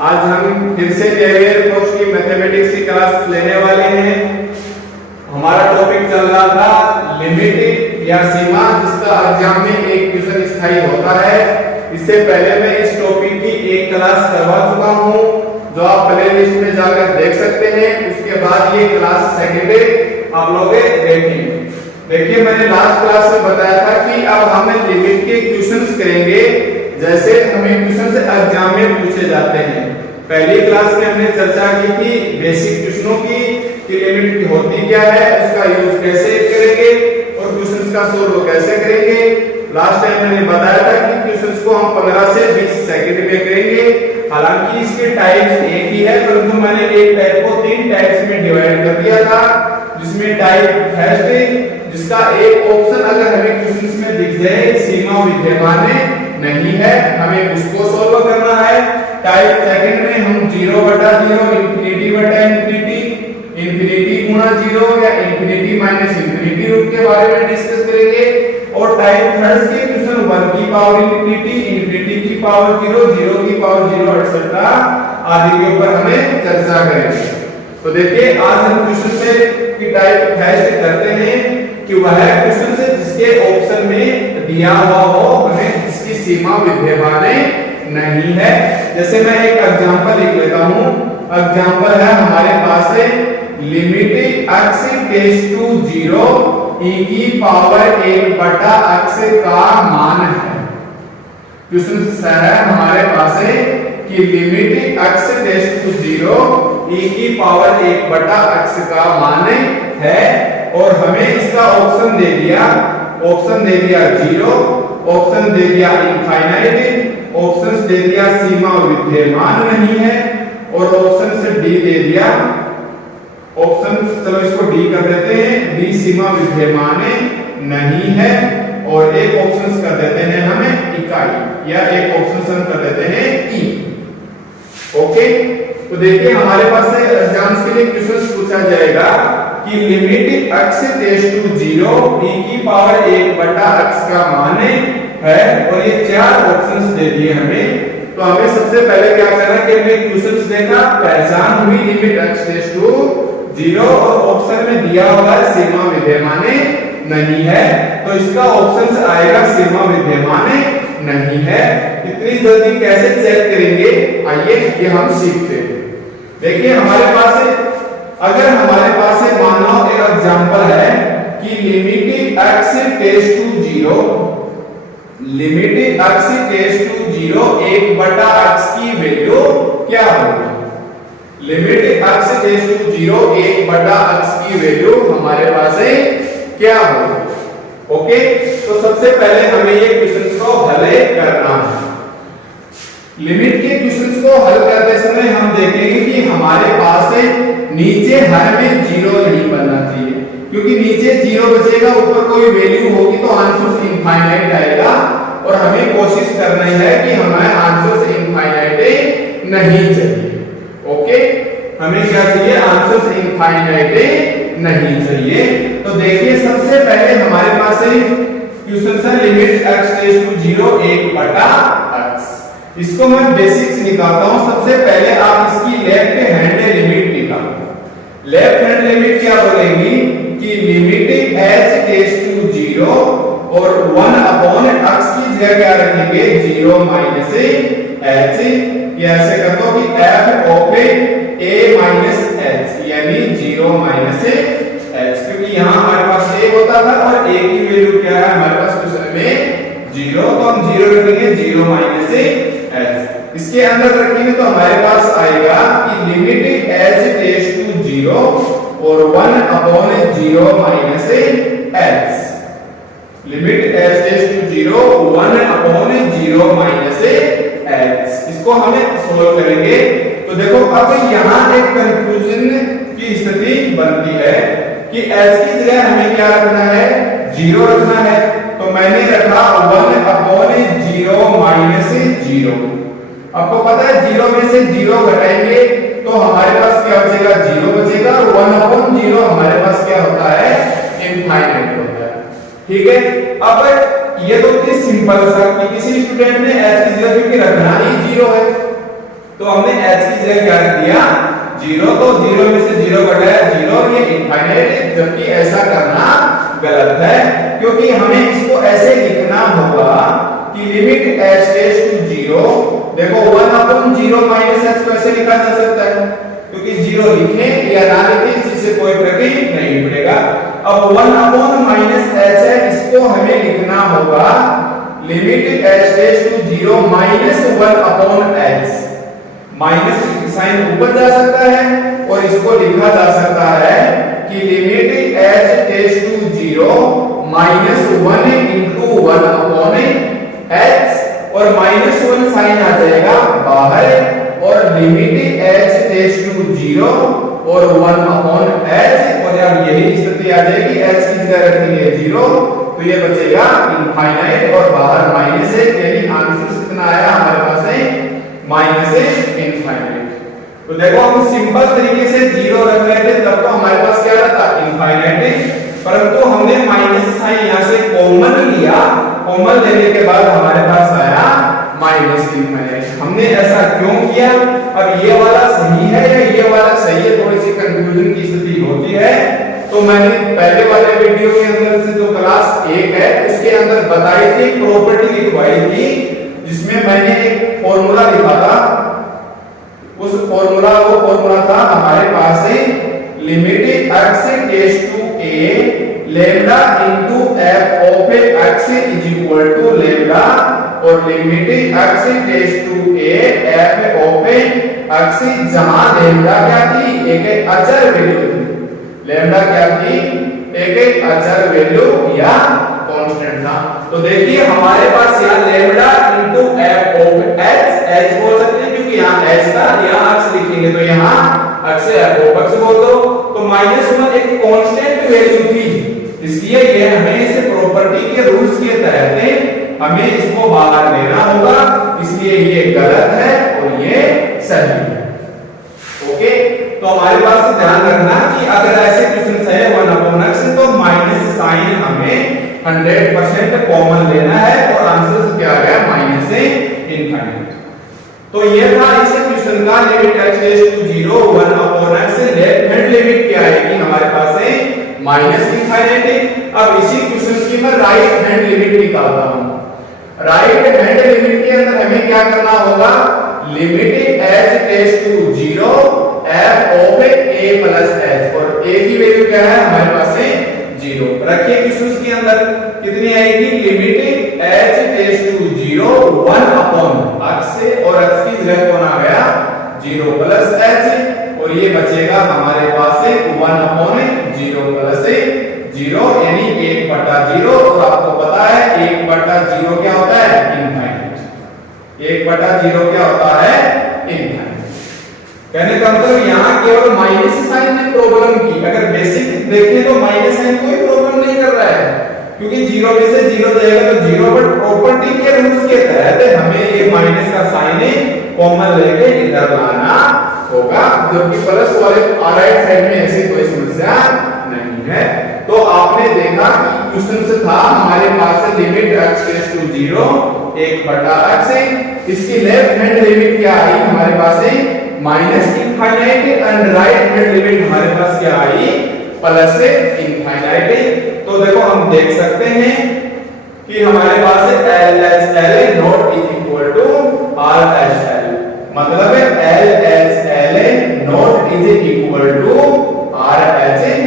आज हम फिर से नेवियर कोर्स की मैथमेटिक्स की क्लास लेने वाले हैं। हमारा टॉपिक चल रहा था लिमिट या सीमा, जिसका एग्जाम में एक क्वेश्चन स्थायी होता है। इससे पहले मैं इस टॉपिक की एक क्लास करवा चुका हूं, जो आप प्ले लिस्ट में जाकर देख सकते हैं। उसके बाद ये क्लास सेकेंड आप लोग देखेंगे। देखिए, मैंने लास्ट क्लास में बताया था कि अब हम लिमिट के क्वेश्चंस करेंगे, जैसे हमें क्वेश्चन एग्जाम में पूछे जाते हैं। पहली क्लास में हमने चर्चा की थी बेसिक क्वेश्चनों की, कि लिमिट होती क्या है, उसका यूज कैसे करेंगे और क्वेश्चंस का सोल्व कैसे करेंगे। लास्ट टाइम मैंने बताया था कि क्वेश्चंस को हम 15 से 20 सेकंड में करेंगे। हालांकि इसके टाइप्स एक ही है, परंतु मैंने एक टाइप को 3 टाइप्स में डिवाइड कर दिया था, जिसमें टाइप फर्स्ट, जिसका एक ऑप्शन अगर हमें क्वेश्चंस में दिख जाए सीमा विद्यमान नहीं है, हमें उसको सोल्व करना है। टाइप सेकंड में हम 0/0, इंफिनिटी बटा इंफिनिटी, इंफिनिटी गुणा 0 या इंफिनिटी माइनस इंफिनिटी रूप के बारे में डिस्कस करेंगे। और टाइप थर्ड के क्वेश्चन 1 की पावर इंफिनिटी, इंफिनिटी की पावर 0, 0 की पावर 0 एटसेट्रा आदि के ऊपर हमें चर्चा करेंगे। तो देखिए, आज हम क्वेश्चन से की टाइप फर्स्ट करते हैं कि वह क्वेश्चन से जिसके ऑप्शन में दिया हुआ हो हमें इसकी सीमा विद्यमान नहीं है। जैसे मैं एक एग्जांपल लिख लेता हूं। एग्जांपल है हमारे पास है limit x tends to 0 e की पावर 1/x का मान है। क्वेश्चन है हमारे पास है कि limit x tends to 0 e की पावर 1/x का मान है, और हमें इसका ऑप्शन दे दिया 0, ऑप्शन दे दिया इनफाइनाइट, ऑप्शन दे दिया सीमा विद्यमान नहीं है, और ऑप्शन से डी दे दिया ऑप्शन, चलो इसको डी कर देते हैं, डी सीमा विद्यमान नहीं है, और एक ऑप्शन कर देते हैं हमें इकाई, या एक ऑप्शन हम कर देते हैं ई। ओके, तो देखिए हमारे पास एग्जाम्स के लिए क्वेश्चन पूछा जाएगा कि limit x tends to 0 e की पावर 1/x का मान है, और ये 4 ऑप्शंस दे दिए हमें। तो हमें सबसे पहले क्या करना है कि हमें क्वेश्चंस देखा, पहचान हुई लिमिट x टेंड्स टू 0, और ऑप्शन में दिया हुआ सीमा विद्यमान नहीं है, तो इसका ऑप्शन आएगा सीमा विद्यमान नहीं है। इतनी जल्दी कैसे चेक करेंगे, आइए ये हम सीखते हैं। देखिए हमारे पास अगर हमारे पास मान लो एक एग्जांपल है कि limit x tends to 0, limit x tends to 0 1/x की वैल्यू क्या होगी। Limit x tends to 0 1/x की वैल्यू हमारे पास है क्या होगी। ओके, तो सबसे पहले हमें ये क्वेश्चन को हल करना है। लिमिट के क्वेश्चंस को हल करते समय हम देखेंगे कि हमारे पास नीचे हर में 0 नहीं बनना चाहिए, क्योंकि नीचे 0 बचेगा, ऊपर कोई वैल्यू होगी तो आंसर इनफाइनाइट आएगा, और हमें कोशिश करनी है कि हमें आंसर इनफाइनाइट नहीं चाहिए। ओके, हमें क्या चाहिए, आंसर इनफाइनाइट नहीं चाहिए। तो देखिए सबसे पहले हमारे पास क्वेश्चन है limit x tends to 0 1/x। इसको मैं बेसिक्स निकालता हूं। सबसे पहले आप इसकी लेफ्ट हैंड लिमिट निकालो। लेफ्ट हैंड लिमिट क्या बोलेंगी कि लिमिट h टेंड्स टू 0 और 1/x की जगह क्या रखेंगे 0 माइनस h, या ऐसे कर दो कि f of a minus h, यानी 0 माइनस h, क्योंकि यहां हमारे पास a होता था और a की वैल्यू क्या है हमारे पास क्वेश्चन में 0, तो हम 0 रखेंगे 0 माइनस h। इसके अंदर रखेंगे तो हमारे पास आएगा कि लिमिट h टेंड्स टू 0 और 1/0 minus h। Limit h tends to 0 1/0 minus h। इसको हमें सोल्व करेंगे। तो देखो अब यहां एक कंफ्यूजन की स्थिति बनती है कि h की जगह हमें क्या रखना है, 0 रखना है। तो मैंने रखा 1/0 माइनस 0। आपको पता है 0 में से 0 घटाएंगे तो हमारे पास क्या बचेगा, 0 बचेगा, और 1/0 हमारे पास क्या होता है, इनफाइनाइट होता है। ठीक है, अब ये तो इतनी सिंपल सा कि किसी स्टूडेंट ने h की जगह क्योंकि रखना ही 0 है, तो हमने h की जगह क्या रख दिया 0, तो 0 में से 0 घटाया 0, ये इनफाइनाइट है, जबकि ऐसा करना गलत है, क्योंकि हमें इसको ऐसे लिखना होगा कि लिमिट h टेंड्स टू 0, देखो 1/0 माइनस h कैसे लिखा जा सकता है, क्योंकि 0 लिखें या ना लिखें इससे कोई फर्क नहीं पड़ेगा। अब 1/- h है, इसको हमें लिखना होगा limit h tends to 0 minus 1/h, minus sign ऊपर जा सकता है और इसको लिखा जा सकता है कि limit h tends to 0 minus 1 into 1/h, और -1 साइन आ जाएगा बाहर, और लिमिट h टेंड्स टू 0 और 1/h, और अब यही स्थिति आ जाएगी, h की जगह रखेंगे 0, तो ये बचेगा इनफाइनाइट और बाहर माइनस है, यानी आंसर कितना आया हमारे पास है इनफाइनाइट। तो देखो हम सिंपल तरीके से 0 रख रहे थे तब तो हमारे पास क्या रहता इनफाइनाइट, परंतु हमने माइनस साइन यहां से कॉमन लिया, कॉमन लेने के बाद हमारे पास आया माइनस इनफाइनाइट। हमने ऐसा क्यों किया, अब ये वाला सही है या ये वाला सही है, थोड़ी सी कंफ्यूजन की स्थिति होती है। तो मैंने पहले वाले वीडियो के अंदर से जो क्लास 1 है उसके अंदर बताई थी, प्रॉपर्टी लिखवाई थी, जिसमें मैंने एक फॉर्मूला लिखा था, उस फॉर्मूला था हमारे पास है limit x tends to a lambda into f of x is equal to lambda, और limit x tends to a f of x, जहां लैम्डा क्या थी एक अचर वैल्यू थी, लैम्डा क्या थी एक अचर वैल्यू या कांस्टेंट था। तो देखिए हमारे पास यहाँ lambda into f of h बोल सकते हैं, क्योंकि यहाँ h था, यहाँ x लिखेंगे तो यहाँ x से f ऑफ x बोल दो, तो -1 एक कांस्टेंट वैल्यू थी, इसलिए ये हमें इस प्रॉपर्टी के रूल्स के तहत हमें इसको बाहर लेना होगा, इसलिए ये गलत है और ये सही है। ओके, तो हमारे पास ध्यान रखना कि अगर ऐसे क्वेश्चन है 1/x तो माइनस साइन हमें 100% कॉमन लेना है, और आंसर क्या आ गया माइनस इनफाइनाइट। तो ये था इस क्वेश्चन का limit h tends to 0 1/x, left hand limit क्या आएगी हमारे पास है माइनस इनफाइनाइट। अब इसी क्वेश्चन की मैं राइट हैंड लिमिट निकालता हूं। राइट हैंड लिमिट के अंदर हमें क्या करना होगा, limit h tends to 0 f of a plus h, और a की वैल्यू क्या है हमारे पास है 0। रखिए क्वेश्चन के अंदर कितनी आएगी, limit h tends to 0 1/x, और x की जगह कौन आ गया 0 प्लस h, और ये बचेगा हमारे पास है 1/0 प्लस 0, यानी 1/0, और आपको पता है 1/0 क्या होता है इनफाइनाइट, 1/0 क्या होता है इनफाइनाइट। कहने का मतलब यहाँ केवल माइनस साइन ने प्रॉब्लम की, अगर बेसिक देखें तो माइनस साइन कोई प्रॉब्लम नहीं कर रहा है, क्योंकि 0 में से 0 जाएगा तो 0, बट प्रॉपर्टी के रूल्स के तहत हमें ये माइनस का साइन कॉमन लेके इधर लाना होगा, जबकि प्लस वाले राइट साइड में ऐसी कोई समस्या नहीं है। तो आपने देखा कि क्वेश्चन से था हमारे पास limit x tends to 0 1/x, इसकी लेफ्ट हैंड लिमिट क्या आई हमारे पास है minus infinite, and right hand limit हमारे पास क्या आई प्लस इनफाइनाइट। तो देखो हम देख सकते हैं कि हमारे पास LHL not is equal to RHL, मतलब LHL not is equal to RHL,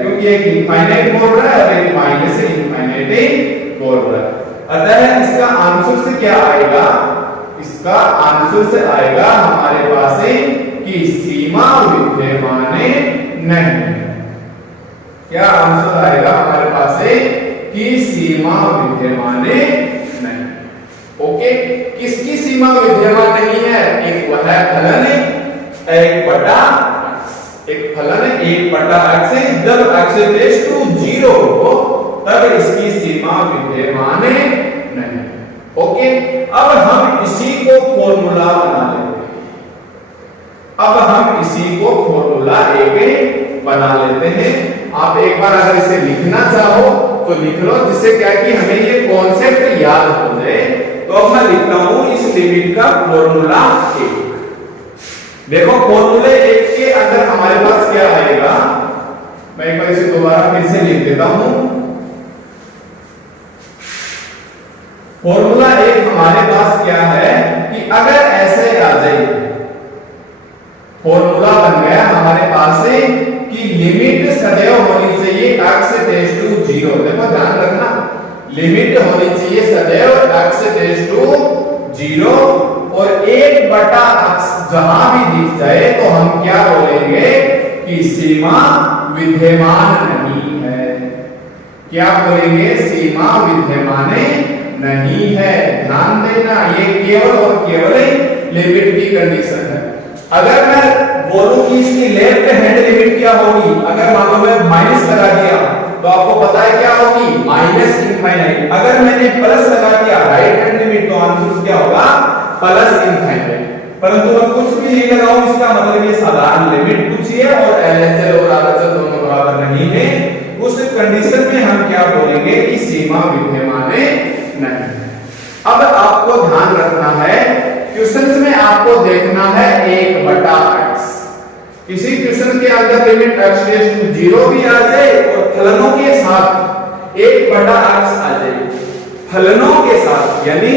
क्योंकि एक इनफाइनाइट बोल रहा है और एक माइनस इनफाइनाइट बोल रहा है। अतः इसका आंसर से क्या आएगा, इसका आंसर से आएगा हमारे पास है कि सीमा विद्यमान नहीं। क्या आंसर आएगा हमारे पास है कि सीमा विद्यमान नहीं। ओके, किसकी सीमा विद्यमान नहीं है, एक वह फलन 1/x है, जब x टेंड्स टू 0 हो तब इसकी सीमा विद्यमान नहीं। ओके, अब हम इसी को फॉर्मूला बना लेते हैं, अब हम इसी को फॉर्मूला एक बना लेते हैं। आप एक बार अगर इसे लिखना चाहो तो लिख लो, जिससे क्या कि हमें ये कॉन्सेप्ट याद हो जाए। तो अब मैं लिखता हूं इस लिमिट का फॉर्मूला 1। देखो फॉर्मूले 1 के अंदर हमारे पास क्या आएगा, मैं एक बार इसे दोबारा फिर से लिख देता हूं। फॉर्मूला 1 हमारे पास क्या है कि अगर ऐसे आ जाए, फॉर्मूला बन गया हमारे पास से कि लिमिट सदैव होनी चाहिए x टेंड्स टू 0। देखो ध्यान रखना, लिमिट होनी चाहिए सदैव x टेंड्स टू 0 और 1/x जहां भी दिख जाए तो हम क्या बोलेंगे कि सीमा विद्यमान नहीं है। क्या बोलेंगे? सीमा विद्यमान नहीं है। ध्यान देना, ये केवल और केवल लिमिट की कंडीशन है। अगर मैं बोलूं कि इसकी लेफ्ट हैंड लिमिट क्या होगी, अगर मान लो मैं माइनस लगा दिया तो आपको पता है क्या होगी, माइनस इनफाइनाइट। अगर मैंने प्लस लगा दिया राइट हैंड लिमिट तो आंसर क्या होगा, प्लस इनफाइनाइट। परंतु मैं कुछ भी नहीं लगाऊं इसका मतलब ये साधारण लिमिट पूछी है और एलएचएल और आरएचएल दोनों बराबर नहीं है। उस कंडीशन में हम क्या बोलेंगे कि सीमा विद्यमान नहीं। अब आपको ध्यान रखना है, क्वेश्चंस में आपको देखना है 1/x। किसी क्वेश्चन के अंदर लिमिट x टेंड्स टू 0 भी आ जाए और फलनों के साथ 1/x आ जाए। फलनों के साथ यानी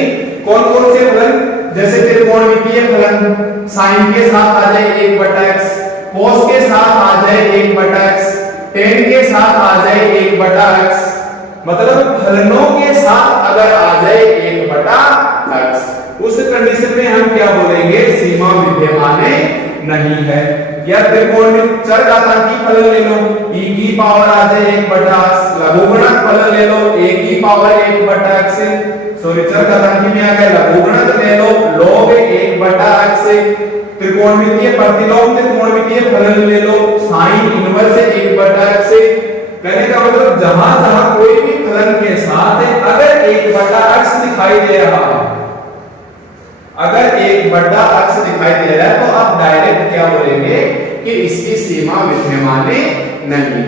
कौन कौन से फलन, जैसे त्रिकोणमितीय फलन साइन के साथ आ जाए 1/x, cos के साथ आ जाए 1/x, tan के साथ आ जाए 1/x, मतलब फलनों के साथ अगर आ जाए 1/x, उस कंडीशन में हम क्या बोलेंगे, सीमा विद्यमान नहीं है। या त्रिकोण में चरघातांकी फलन ले लो, e की पावर आ जाए 1/x, लघुगणक फलन ले लो a की पावर 1/x, सॉरी चरघातांकी में आ गया, लघुगणक ले लो log 1/x, त्रिकोणमितीय प्रतिलोम त्रिकोणमितीय फलन ले लो sin इनवर्स 1/x। कहने का मतलब जहां जहां कोई भी फलन के साथ अगर 1/x दिखाई दे रहा है, अगर 1/x दिखाई दे रहा है तो आप डायरेक्ट क्या बोलेंगे कि इसकी सीमा विद्यमान नहीं।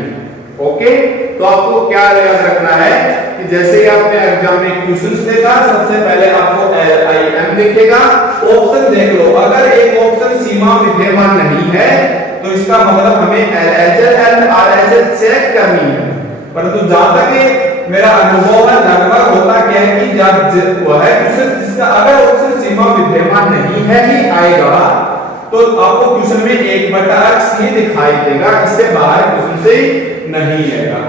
ओके, तो आपको क्या याद रखना है कि जैसे ही आपने एग्जाम में क्वेश्चंस देखा, सबसे पहले आपको LIM दिखेगा, ऑप्शन देख लो। अगर एक ऑप्शन सीमा विद्यमान नहीं है तो इसका मतलब हमें LHS एंड RHS चेक करनी है। परंतु जहां तक मेरा अनुभव है, लगभग होता क्या है कि जब वो है क्वेश्चन जिसका अगर ऑप्शन सीमा विद्यमान नहीं है ही आएगा तो आपको क्वेश्चन में 1/x ही दिखाई देगा, इससे बाहर क्वेश्चन से नहीं आएगा।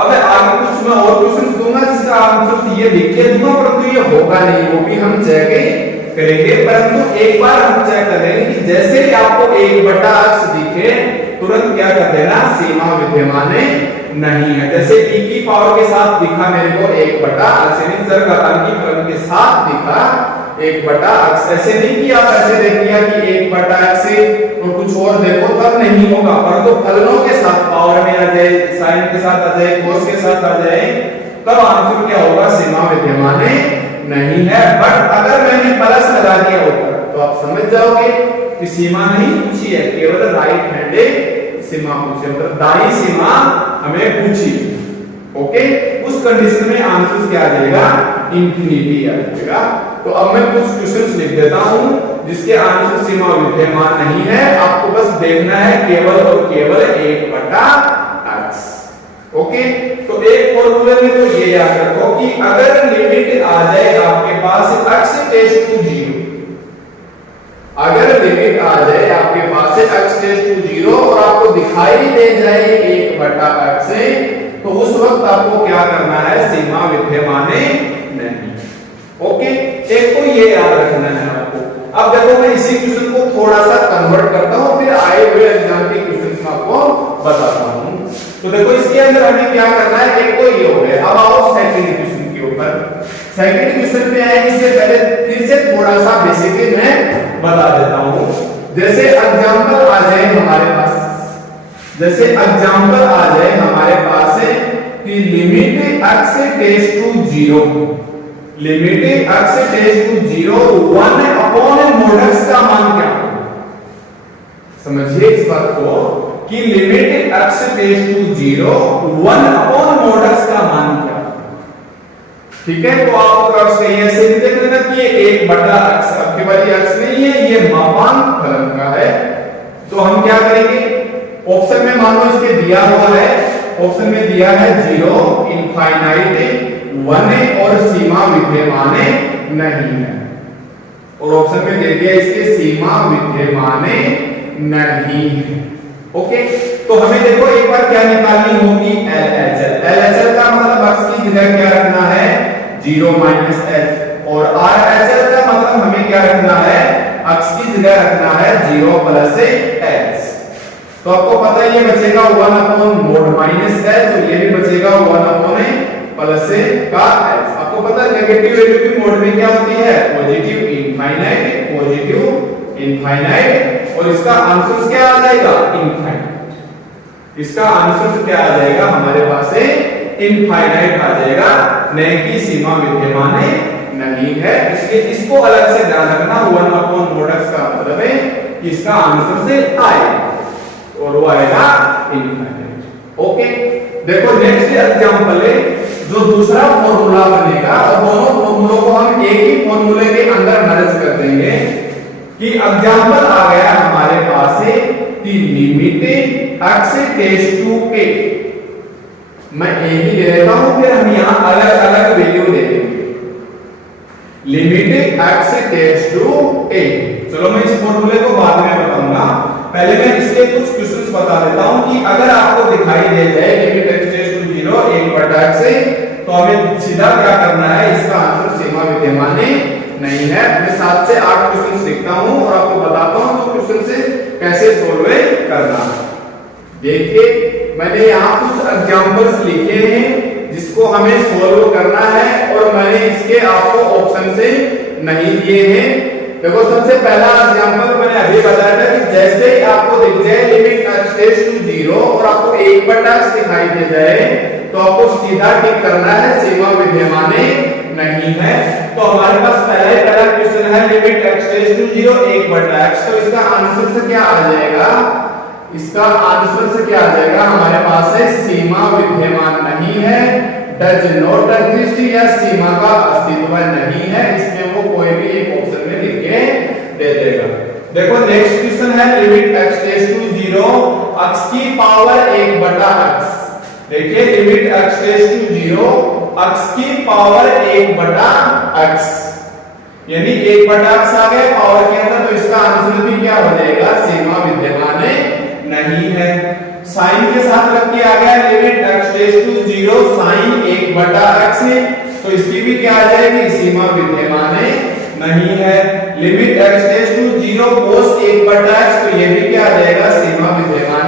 अब आगे कुछ मैं और क्वेश्चन दूंगा जिसका आंसर ये लिख के दूंगा, परंतु ये होगा नहीं, वो भी हम चेक करेंगे। परंतु एक बार हम चेक करेंगे कि जैसे ही आपको 1/x दिखे तुरंत क्या कर देना, सीमा विद्यमान नहीं है। जैसे e की पावर के साथ दिखा मेरे को 1/x, यानी चरघातांकी फलन के साथ दिखा 1/x। ऐसे नहीं कि आप ऐसे देख लिया कि 1/x से और कुछ और देखो तब नहीं होगा, परंतु फलनों के साथ पावर में आ जाए, साइन के साथ आ जाए, cos के साथ आ जाए, तब आंसर क्या होगा, सीमा विद्यमान नहीं है। बट अगर मैंने प्लस लगा दिया ऊपर तो आप समझ जाओगे कि सीमा नहीं पूछी है, केवल राइट हैंडेड सीमा पूछी, मतलब दाई सीमा हमें पूछी। ओके, उस कंडीशन में आंसर क्या आ जाएगा, इंफिनिटी आ जाएगा। तो अब मैं कुछ क्वेश्चंस लिख देता हूं जिसके आंसर सीमा विद्यमान नहीं है, आपको बस देखना है केवल और केवल 1/x। ओके, तो एक फॉर्मूले में तो ये याद रखो कि अगर लिमिट आ जाए आपके पास x टेंड्स टू 0, अगर लिमिट आ जाए आपके पास से x टेंड्स टू 0 और आपको दिखाई दे जाए 1/x से, तो उस वक्त आपको क्या करना है, सीमा विद्यमान नहीं। ओके, एक तो ये याद रखना है आपको। अब देखो मैं इसी क्वेश्चन को थोड़ा सा कन्वर्ट करता हूं, फिर आए हुए एग्जाम के क्वेश्चंस में आपको बताता हूं। तो देखो इसके अंदर हमें क्या करना है, एक तो ये हो गया। अब आओ सेकंड क्वेश्चन के ऊपर। सेकंड क्वेश्चन में आए इससे पहले फिर से थोड़ा सा बेसिकली मैं बता देता हूं। जैसे एग्जांपल आ जाए हमारे पास, जैसे एग्जांपल आ जाए हमारे पास है कि limit x tends to 0, limit x tends to 0 1/mod का मान क्या होगा। समझिए इस बात को कि limit x tends to 0 1/mod का मान क्या, ठीक है। तो आप क्रॉस करिए, ऐसे देख लेना कि ये 1/x, आपके वाली x नहीं है, ये मापांक फलन का है, है 0, इनफाइनाइट, 1 और सीमा विद्यमान नहीं है। और ऑप्शन में दे दिया इसके सीमा विद्यमान नहीं है। ओके, तो हमें देखो एक बार क्या निकालनी होगी, LHL। LHL का मतलब x की जगह क्या रखना है, 0 माइनस h, और RHL का मतलब हमें क्या रखना है, x की जगह रखना है 0 प्लस h। तो आपको पता है ये बचेगा 1 अपॉन मोड माइनस h, तो ये भी बचेगा 1 अपॉन प्लस का h। आपको पता है नेगेटिव वैल्यू की मोड में क्या होती है, पॉजिटिव इनफाइनाइट, पॉजिटिव इनफाइनाइट, और इसका आंसर क्या आ जाएगा, इनफाइनाइट। इसका आंसर क्या आ जाएगा हमारे पास है इनफाइनाइट आ जाएगा, नहीं की सीमा विद्यमान नहीं है। इसलिए इसको अलग से ध्यान रखना, 1 अपॉन मोड x का मतलब है इसका आंसर से आएगा, और वो आएगा इनफाइनाइट। ओके, देखो नेक्स्ट एग्जांपल है, जो दूसरा फॉर्मूला बनेगा, और दोनों फॉर्मूलों को हम एक ही फॉर्मूले के अंदर मर्ज कर देंगे। कि एग्जांपल आ गया हमारे पास है कि limit x tends to a, मैं a ही ले लेता हूं, फिर हम यहां अलग अलग वैल्यू ले लेंगे। Limit x tends to a, चलो मैं इस फॉर्मूले को बाद में बताऊंगा, पहले मैं इसके कुछ क्वेश्चंस बता देता हूं कि अगर आपको दिखाई दे जाए limit x tends to 0 1/x, तो हमें सीधा क्या करना है, इसका आंसर सीमा विद्यमान नहीं है। मैं 7 से 8 क्वेश्चंस लिखता हूं और आपको बताता हूं तो क्वेश्चन से कैसे सोल्व करना है। देखिए मैंने यहाँ कुछ एग्जांपल्स लिखे हैं जिसको हमें सोल्व करना है, और मैंने इसके आपको ऑप्शन से नहीं दिए हैं। देखो सबसे पहला एग्जांपल मैंने अभी बताया था कि जैसे ही आपको दिख जाए लिमिट x टेंड्स टू 0 और आपको 1/x दिखाई दे जाए, तो आपको सीधा टिक करना है सीमा विद्यमान नहीं है। तो हमारे पास पहला क्वेश्चन है limit x tends to 0 1/x, तो इसका आंसर से क्या आ जाएगा, इसका आंसर से क्या आ जाएगा, हमारे पास है सीमा विद्यमान नहीं है, डज नॉट एग्जिस्ट, या सीमा का अस्तित्व नहीं है। इसमें वो कोई भी एक ऑप्शन में लिख के दे देगा। देखो नेक्स्ट क्वेश्चन है limit x tends to 0 x की पावर 1/x। देखिए limit x tends to 0 x की पावर 1/x, यानी 1/x आ गया पावर के अंदर, तो इसका आंसर भी क्या हो जाएगा, सीमा विद्यमान नहीं है। साइन के साथ रख के आ गया limit x tends to 0 sin 1/x, तो इसकी भी क्या आ जाएगी, सीमा विद्यमान नहीं है। Limit x tends to 0 cos 1/x, तो ये भी क्या आ जाएगा, सीमा विद्यमान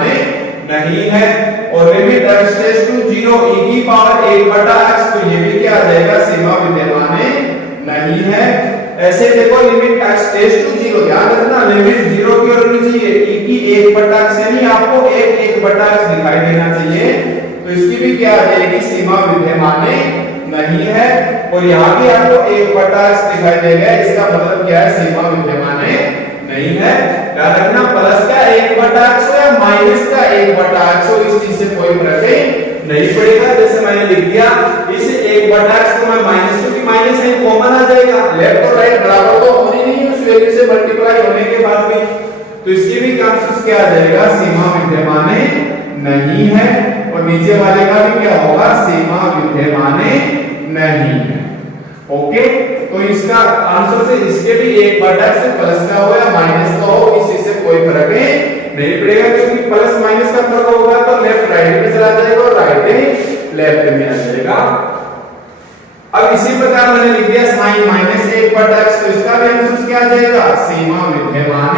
नहीं है। और limit x tends to 0 e की पावर 1/x, तो ये भी क्या आ जाएगा, सीमा विद्यमान नहीं है। ऐसे देखो लिमिट x टेंड्स टू 0, ध्यान रखना लिमिट 0 की ओर होनी चाहिए, e की 1/x, यानी आपको 1/x दिखाई देना चाहिए, तो इसकी भी क्या आ जाएगी, सीमा विद्यमान नहीं है। और यहाँ भी आपको 1/x दिखाई देगा, इसका मतलब क्या है, सीमा विद्यमान नहीं है। याद रखना प्लस का 1/x हो या माइनस का 1/x हो, इस चीज से कोई फर्क नहीं पड़ेगा। जैसे मैंने लिख दिया इस 1/x को मैं माइनस, क्योंकि माइनस है कॉमन आ जाएगा, लेफ्ट और राइट बराबर तो होनी नहीं है उस वैल्यू से मल्टीप्लाई होने के बाद भी, तो इसकी भी आंसर क्या आ जाएगा, सीमा विद्यमान नहीं है। और नीचे वाले का भी क्या होगा, सीमा विद्यमान नहीं है। ओके, तो इसका आंसर से इसके भी 1/x से प्लस का हो या माइनस का हो, इसी से कोई फर्क नहीं पड़ेगा, क्योंकि प्लस माइनस का फर्क होगा तो लेफ्ट राइट में चला जाएगा और राइट लेफ्ट में आ जाएगा। अब इसी प्रकार मैंने लिख दिया sin -1/x, तो इसका भी आंसर क्या आ जाएगा, सीमा विद्यमान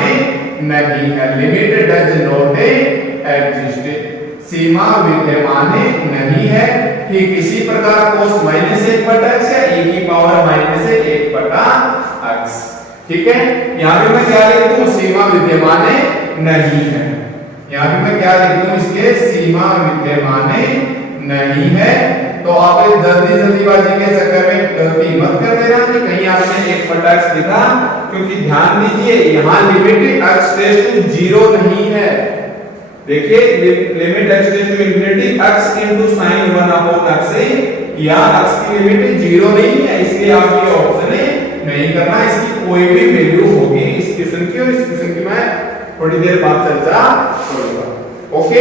नहीं है। लिमिट डज नॉट एग्जिस्ट, सीमा विद्यमान नहीं है। ठीक इसी प्रकार cos -1/x या e की पावर -1/x, ठीक है। यहां पे मैं क्या लिख दूं, सीमा विद्यमान नहीं है। यहां पे मैं क्या लिख दूं, इसके सीमा विद्यमान नहीं है। तो आप जल्दीबाजी के चक्कर में गलती मत कर देना कि कहीं आपने 1/x लिखा, क्योंकि ध्यान दीजिए यहां लिमिट x टेंड्स टू 0 नहीं है। देखिए limit x tends to infinity x into sin 1/x है, यहां x की लिमिट 0 नहीं है, इसलिए आप ये ऑप्शन नहीं करना। इसकी कोई भी वैल्यू होगी इस क्वेश्चन की, और इस क्वेश्चन की मैं थोड़ी देर बाद चर्चा करूंगा। ओके,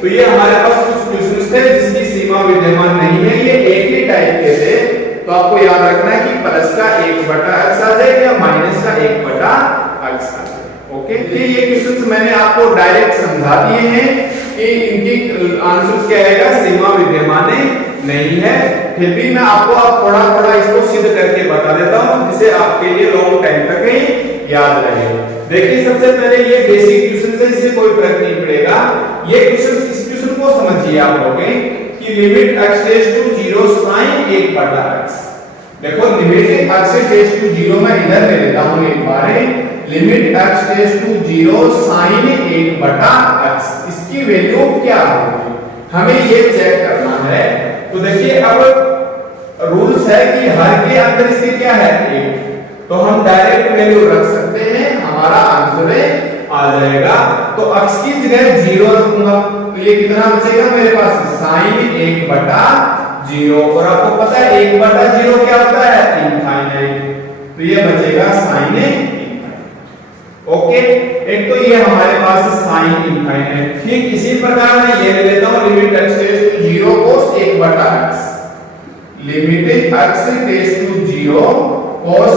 तो ये हमारे पास कुछ क्वेश्चंस थे जिसकी सीमा विद्यमान नहीं है, ये एक ही टाइप के थे, तो आपको याद रखना है कि प्लस का 1/x आ जाएगा या माइनस का 1/x आ जाएगा। ओके, ये क्वेश्चंस मैंने आपको डायरेक्ट समझा दिए हैं कि इनकी आंसर क्या आएगा, सीमा विद्यमान नहीं है। फिर भी मैं आपको अब थोड़ा थोड़ा इसको सिद्ध करके बता देता हूं, जिससे आपके लिए लॉन्ग टाइम तक ही याद रहे। देखिए सबसे पहले ये बेसिक क्वेश्चन है, इससे कोई फर्क नहीं पड़ेगा। ये क्वेश्चन, इस क्वेश्चन को समझिए आप लोग कि limit x tends to 0 sin 1/x। देखो लिमिट x टेंड्स टू 0 मैं इधर ले लेता हूं एक बार, limit x tends to 0 sin 1/x, इसकी वैल्यू क्या होगी हमें ये चेक करना है। तो देखिए अब रूल्स है कि हर के अंदर इसके क्या है 1, तो हम डायरेक्ट वैल्यू रख सकते हैं, हमारा आंसर आ जाएगा। तो x की जगह 0 रखूंगा, तो ये कितना बचेगा मेरे पास, sin 1/0, और आपको पता है 1/0 क्या होता है, इनफाइनाइट, तो ये बचेगा sin इनफाइनाइट। ओके, एक तो ये हमारे पास sin इनफाइनाइट। ठीक इसी प्रकार मैं ये ले लेता हूं limit x tends to 0 cos 1/x, limit x tends to 0 cos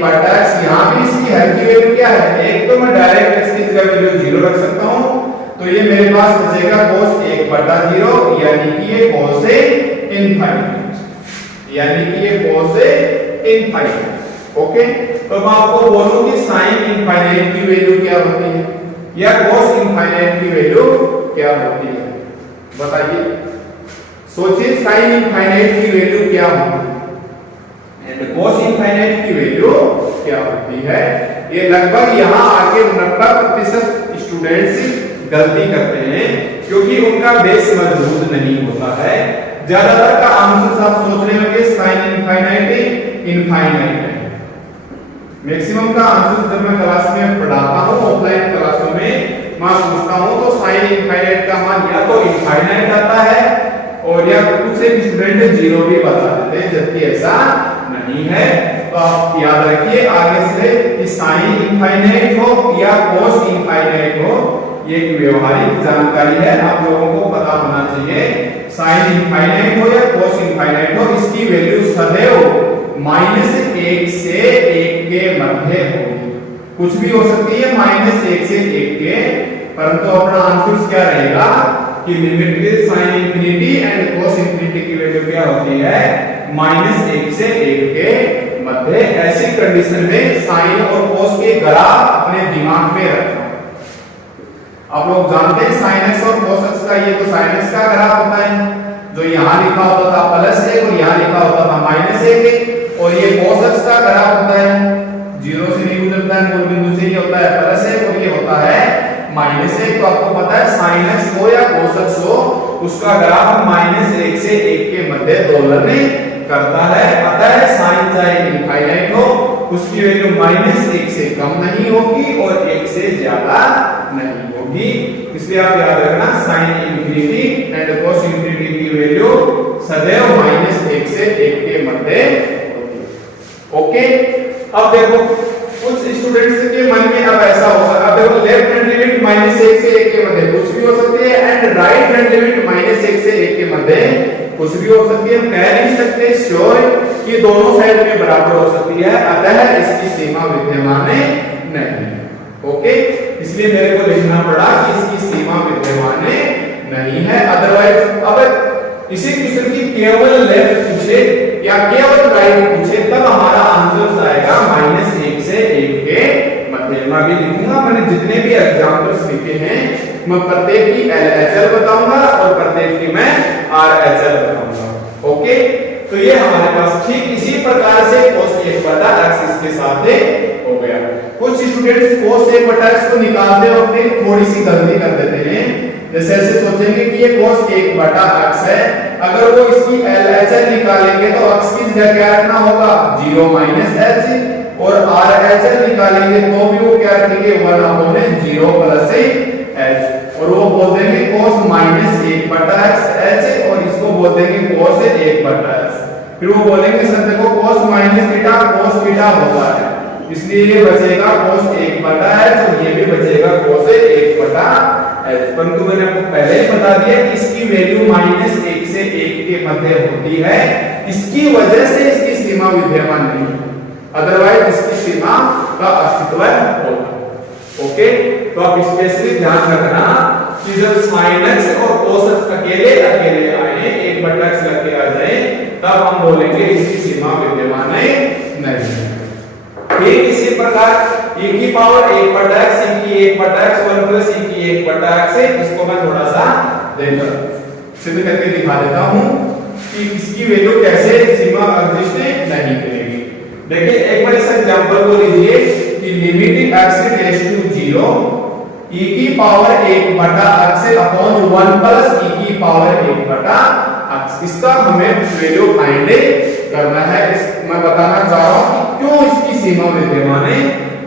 1/x, यहां भी इसकी हर की वैल्यू क्या है, एक तो मैं डायरेक्ट x की जगह वैल्यू 0 रख सकता हूं, तो ये मेरे पास बचेगा cos 1/0, यानी कि ये cos इनफाइनाइट, यानी कि ये cos इनफाइनाइट। ओके, तो मैं आपको बोलूं कि sin इनफाइनाइट की वैल्यू क्या होती है या cos इनफाइनाइट की वैल्यू क्या होती है, बताइए, सोचिए sin इनफाइनाइट की वैल्यू क्या होती है एंड cos इनफाइनाइट की वैल्यू क्या होती है। ये लगभग यहाँ आके 90% स्टूडेंट्स गलती करते हैं, क्योंकि उनका बेस मजबूत नहीं होता है। ज्यादातर का आंसर आप सोच रहे होंगे sin इनफाइनाइट इनफाइनाइट है, मैक्सिमम का आंसर जब मैं क्लास में पढ़ाता हूँ ऑफलाइन क्लासों में मैं पूछता हूँ तो sin इनफाइनाइट का मान या तो इनफाइनाइट आता है और या कुछ एक स्टूडेंट 0 भी बता देते हैं, जबकि ऐसा नहीं है। तो आप याद रखिए आगे से कि sin इनफाइनाइट हो या cos इनफाइनाइट हो, ये एक व्यवहारिक जानकारी है, आप लोगों को पता होना चाहिए। sin इनफाइनाइट हो या cos इनफाइनाइट हो, इसकी वैल्यू सदैव -1 से 1 के मध्य होगी, कुछ भी हो सकती है -1 से 1 के, परंतु अपना आंसर क्या रहेगा कि limit with sin infinity and cos infinity की वैल्यू क्या होती है, -1 से 1 के मध्य। ऐसी कंडीशन में sin और cos के ग्राफ अपने दिमाग में रखना। आप लोग जानते हैं sin x और cos x का, ये तो sin x का ग्राफ होता है, जो यहाँ लिखा होता था +1 और यहाँ लिखा होता था -1, और ये cos x का ग्राफ होता है, 0 से नहीं गुजरता है, मूल बिंदु से, ये होता है +1 और ये होता है -1। तो आपको पता है sin x हो या cos x हो, उसका ग्राफ -1 से 1 के मध्य दोलन करता है। पता है sin चाहे इनफाइनाइट हो, उसकी वैल्यू -1 से कम नहीं होगी और 1 से ज्यादा नहीं होगी, इसलिए आप याद रखना sin infinity and cos infinity की वैल्यू सदैव -1 से 1 के मध्य होगी। ओके, अब देखो कुछ स्टूडेंट्स के मन में अब ऐसा होगा, अब देखो लेफ्ट हैंड लिमिट -1 से 1 के मध्य कुछ भी हो सकती है एंड राइट हैंड लिमिट -1 से 1 के मध्य कुछ भी हो सकती है। हम कह नहीं सकते श्योर कि दोनों साइड में बराबर हो सकती है, अतः इसकी सीमा विद्यमान नहीं। ओके, इसलिए मेरे को लिखना पड़ा कि इसकी सीमा विद्यमान नहीं है। अदरवाइज अब इसी क्वेश्चन की केवल लेफ्ट पूछे या केवल राइट पूछे तब हमारा आंसर आएगा -1 से 1 के मध्य। मैं भी लिखूंगा, मैंने जितने भी एग्जांपल्स लिखे हैं मैं प्रत्येक की LHL बताऊंगा और प्रत्येक की मैं RHL बताऊंगा। ओके, तो ये हमारे पास ठीक इसी प्रकार से cos 1/x इसके साथ हो गया। कुछ स्टूडेंट्स cos 1/x को निकालते वक्त थोड़ी सी गलती कर देते हैं, जैसे ऐसे सोचेंगे कि ये cos 1/x है, अगर वो इसकी LHL निकालेंगे तो x की जगह क्या रखना होगा, 0 - h, और RHL निकालेंगे तो भी वो क्या रखेंगे, 1/0 + h, और वो बोल देंगे cos -1/x h, और इसको बोल देंगे cos 1/x। फिर वो बोलेंगे सर देखो cos cos होता है, इसलिए ये बचेगा cos 1/h और ये भी बचेगा cos 1/h। परंतु मैंने आपको पहले ही बता दिया कि इसकी वैल्यू -1 से से 1 के मध्य होती है, इसकी वजह से इसकी सीमा विद्यमान नहीं है, अदरवाइज इसकी सीमा का अस्तित्व होता। ओके, तो आप स्पेशली ध्यान रखना कि जब sin x और cos x अकेले अकेले आए, 1/x लग के आ जाए, तब हम बोलेंगे इसकी सीमा विद्यमान नहीं है। ठीक इसी प्रकार e की पावर 1/x, e की 1/x, 1 प्लस e की 1/x है, इसको मैं थोड़ा सा देखकर सिद्ध करके दिखा देता हूं कि इसकी वैल्यू कैसे सीमा एग्जिस्ट नहीं करेगी। देखिए एक बार इस एग्जांपल को लीजिए कि limit x tends to 0 e की power 1/x upon 1 plus e की पावर 1/x, इसका हमें वैल्यू फाइंड करना है। मैं बताना चाह रहा हूं कि क्यों इसकी सीमा विद्यमान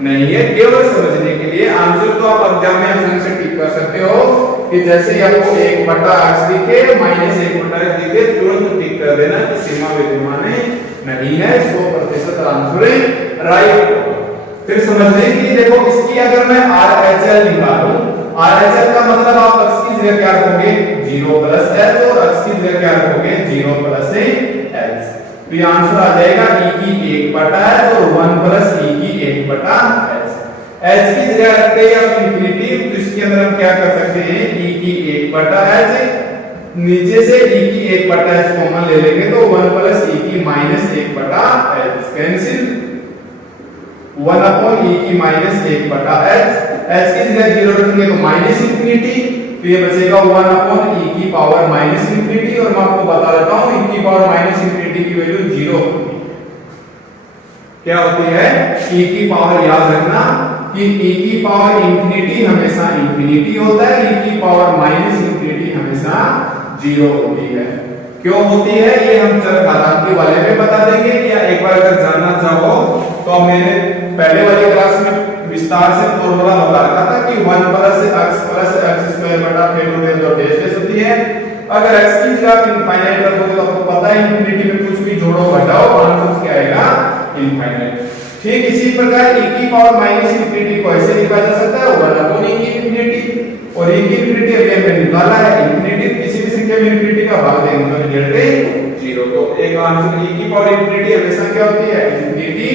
नहीं है, केवल समझने के लिए। आंसर तो आप एग्जाम में आसानी से टिक कर सकते हो कि जैसे ही आपको 1/x दिखे, -1/x दिखे, तुरंत टिक कर देना कि सीमा विद्यमान नहीं है, 100% आंसर राइट। फिर समझने के लिए देखो, इसकी अगर मैं RHL निकालूं, RHL का मतलब आप x की जगह क्या रखोगे 0 प्लस h और x की जगह क्या रखोगे 0 प्लस h, तो ये आंसर आ जाएगा e की 1/h और 1 प्लस e की 1/h। h की जगह रखते हैं आप इंफिनिटी, तो इसके अंदर हम क्या कर सकते हैं e की 1/h, नीचे से e की 1/h कॉमन ले लेंगे तो 1 प्लस e की -1/h कैंसिल, 1 अपॉन e की -1/h, h की जगह 0 रखेंगे तो माइनस इंफिनिटी, तो ये बचेगा 1 अपॉन e की पावर माइनस इंफिनिटी। और मैं आपको बता देता हूं e की पावर माइनस इंफिनिटी की वैल्यू 0 होती है। क्या होती है e की पावर, याद रखना कि e की पावर इंफिनिटी हमेशा इंफिनिटी होता है, e की पावर माइनस इंफिनिटी हमेशा 0 होती है। क्यों होती है ये हम चर घातांकी वाले में बता देंगे, या एक बार अगर जानना चाहो तो मैंने पहले वाली क्लास में विस्तार से फॉर्मूला बता रखा था कि 1 प्लस x स्क्वायर बटा फैक्टोरियल जो बेस होती है। अगर x की जगह इनफाइनाइट रखोगे तो आपको पता है इंफिनिटी में कुछ भी जोड़ो घटाओ आंसर क्या आएगा इनफाइनाइट। ठीक इसी प्रकार e की पावर माइनस इंफिनिटी को ऐसे लिखा जा सकता है 1 अपॉन e की इंफिनिटी, और e की इंफिनिटी अभी हमने निकाला है, इंफिनिटी किसी भी संख्या में इंफिनिटी का भाग देंगे तो रिजल्ट 0। तो एक आंसर e की पावर इंफिनिटी हमेशा क्या होती है इंफिनिटी,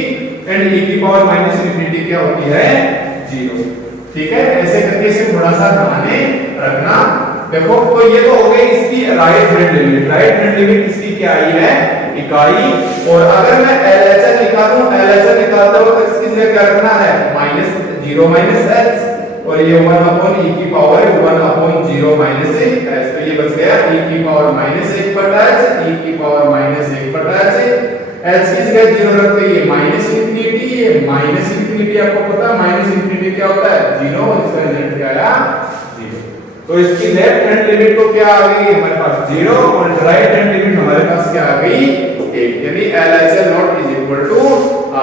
एंड e की पावर माइनस इंफिनिटी क्या होती है 0। ठीक है, ऐसे करके इसे थोड़ा सा ध्यान रखना। देखो तो ये तो हो गई इसकी right hand limit, right hand limit इसकी क्या आई है इकाई। और अगर मैं LHS निकालूं, LHS निकालते हो तो इसकी जगह क्या रखना है -0 -h, और ये 1 अपॉन e की पावर 1 अपॉन 0 माइनस h, तो ये बच गया e की पावर -1/h, e की पावर -1/h, h की जगह 0 रखते ये माइनस इंफिनिटी, ये माइनस इंफिनिटी आपको पता है माइनस इंफिनिटी क्या होता है 0, इसका रिजल्ट क्या आया 0। तो इसकी लेफ्ट हैंड लिमिट तो क्या आ गई हमारे पास 0, और राइट हैंड लिमिट हमारे पास क्या आ गई 1, यानी LHL not is equal to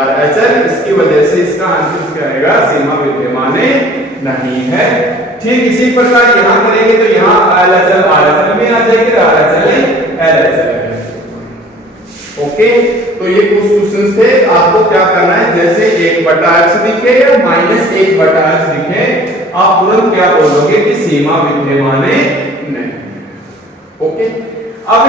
RHL। इसकी वजह से इसका आंसर क्या आएगा सीमा विद्यमान नहीं है। ठीक इसी प्रकार यहां करेंगे तो यहां LHL RHL में आ जाएगी, RHL LHL। ओके, तो ये कुछ क्वेश्चंस थे। आपको क्या करना है, जैसे 1/x दिखे या -1/x दिखे, आप तुरंत क्या बोलोगे कि सीमा विद्यमान नहीं। ओके, अब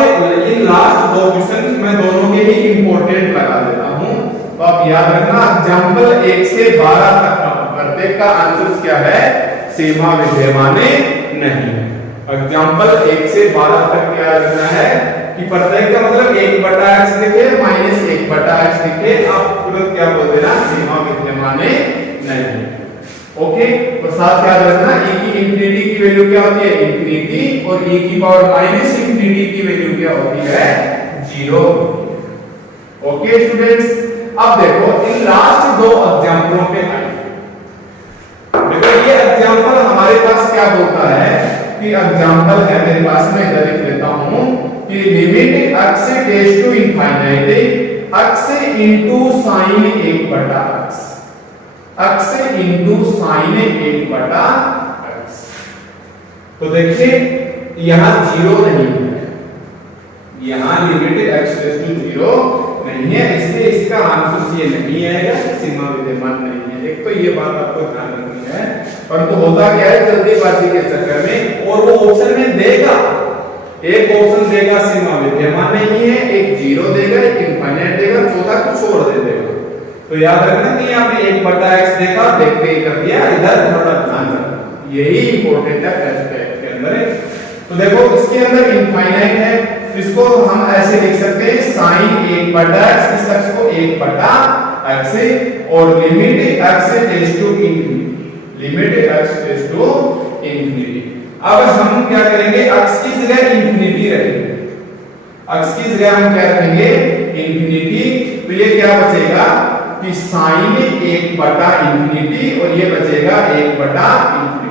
इन लास्ट दो क्वेश्चन मैं दोनों के ही इंपॉर्टेंट लगा देता हूं, तो आप याद रखना एग्जांपल 1 से 12 तक प्रत्येक का आंसर क्या है सीमा विद्यमान नहीं है। एग्जांपल 1 से 12 तक क्या रखना है कि प्रत्येक का मतलब 1/x दिखे -1/x दिखे, आप तुरंत क्या बोल देना सीमा विद्यमान नहीं है। ओके, और साथ याद रखना e की इंफिनिटी की वैल्यू क्या होती है इंफिनिटी, और e की पावर माइनस इंफिनिटी की वैल्यू क्या होती है 0। ओके स्टूडेंट्स, अब देखो इन लास्ट दो एग्जांपलों पे आइए। देखो ये एग्जांपल हमारे पास क्या बोलता है कि एग्जांपल है मेरे पास, में इधर लिख लेता हूं कि limit x tends to infinite x into sin 1/x, x into sin 1/x। तो देखिए यहां 0 नहीं है, यहां लिमिट x टेंड्स टू 0 नहीं है, इसलिए इसका आंसर ये नहीं आएगा, सीमा विद्यमान नहीं है। एक तो ये बात आपको ध्यान रखनी है, परंतु होता क्या है जल्दीबाजी के चक्कर में, और वो ऑप्शन में देगा एक ऑप्शन देगा सीमा विद्यमान नहीं है, एक जीरो देगा, एक इनफाइनाइट देगा, चौथा कुछ और दे देगा। तो याद रखना कि यहाँ पे 1/x देखा, देखते ही कर दिया, इधर थोड़ा ध्यान रखना, यही इंपॉर्टेंट है टेस्ट के अंदर। तो देखो इसके अंदर इनफाइनाइट है, इसको हम ऐसे लिख सकते हैं sin 1/x, इस x को 1/x और limit x tends to infinity, limit x tends to infinity. अब हम क्या करेंगे, x की जगह इंफिनिटी रखेंगे, x की जगह हम क्या रखेंगे इंफिनिटी। तो ये क्या बचेगा कि sin 1/इंफिनिटी और ये बचेगा 1/इंफिनिटी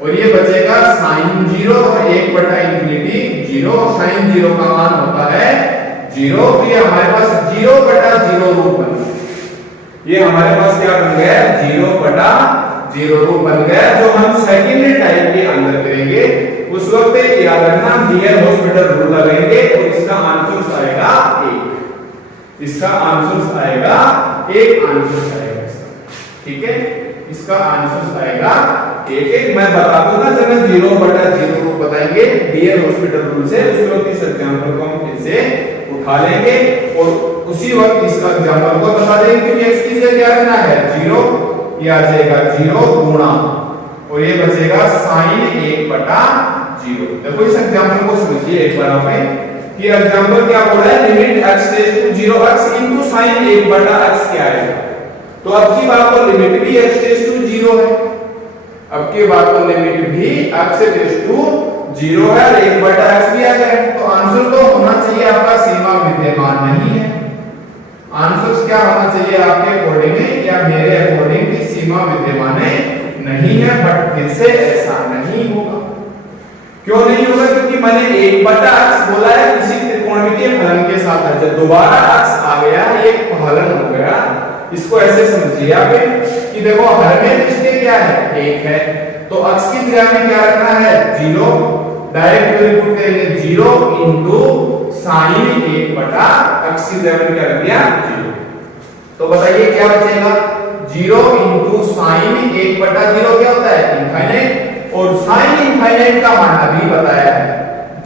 और ये बचेगा sin 0 और 1/इंफिनिटी 0, sin 0 का मान होता है 0। तो ये हमारे पास 0/0 रूप बन गया, ये हमारे पास क्या बन गया 0/0 रूप बन गया, जो हम सेकेंडरी टाइप के अंदर करेंगे। उस वक्त याद रखना डीएल हॉस्पिटल रूल लगेंगे और इसका आंसर आएगा 1, इसका आंसर आएगा 1 आंसर आएगा इसका, ठीक है, इसका आंसर आएगा 1। मैं बता दूंगा जब मैं 0/0 रूप बताएंगे डीएल हॉस्पिटल रूल से, उस वक्त इस एग्जांपल को हम फिर से उठा लेंगे और उसी वक्त इसका एग्जांपल को बता देंगे, क्योंकि x की जगह क्या रखना है 0, ये आ जाएगा 0 गुणा और ये बचेगा sin 1/0। देखो इस एग्जांपल को समझिए एक बार आप कि एग्जांपल क्या बोल रहा है, limit x tends to 0x into sin 1/x क्या आएगा। तो अब की बात पर लिमिट भी x टेंड्स टू 0 है, अब की बात पर लिमिट भी x टेंड्स टू 0 है और 1/x भी आ गया। तो आंसर तो होना चाहिए आपका सीमा विद्यमान नहीं है, आंसर क्या होना चाहिए आपके अकॉर्डिंग या मेरे अकॉर्डिंग की सीमा विद्यमान नहीं है। बट फिर से ऐसा नहीं होगा, क्यों नहीं होगा, क्योंकि मैंने 1/x बोला है इसी त्रिकोणमितीय फलन के साथ है, जब दोबारा x आ गया ये फलन हो गया। इसको ऐसे समझिए आप कि देखो हर में इसके क्या है 1 है, तो x की जगह में क्या रखना है 0, डायरेक्ट वैल्यू पुट करेंगे 0 इनटू sin 1/x की जगह में क्या रख दिया 0। तो बताइए क्या बचेगा 0 इनटू sin 1/0 क्या होता है इनफाइनाइट, और sin इनफाइनाइट का मान अभी बताया है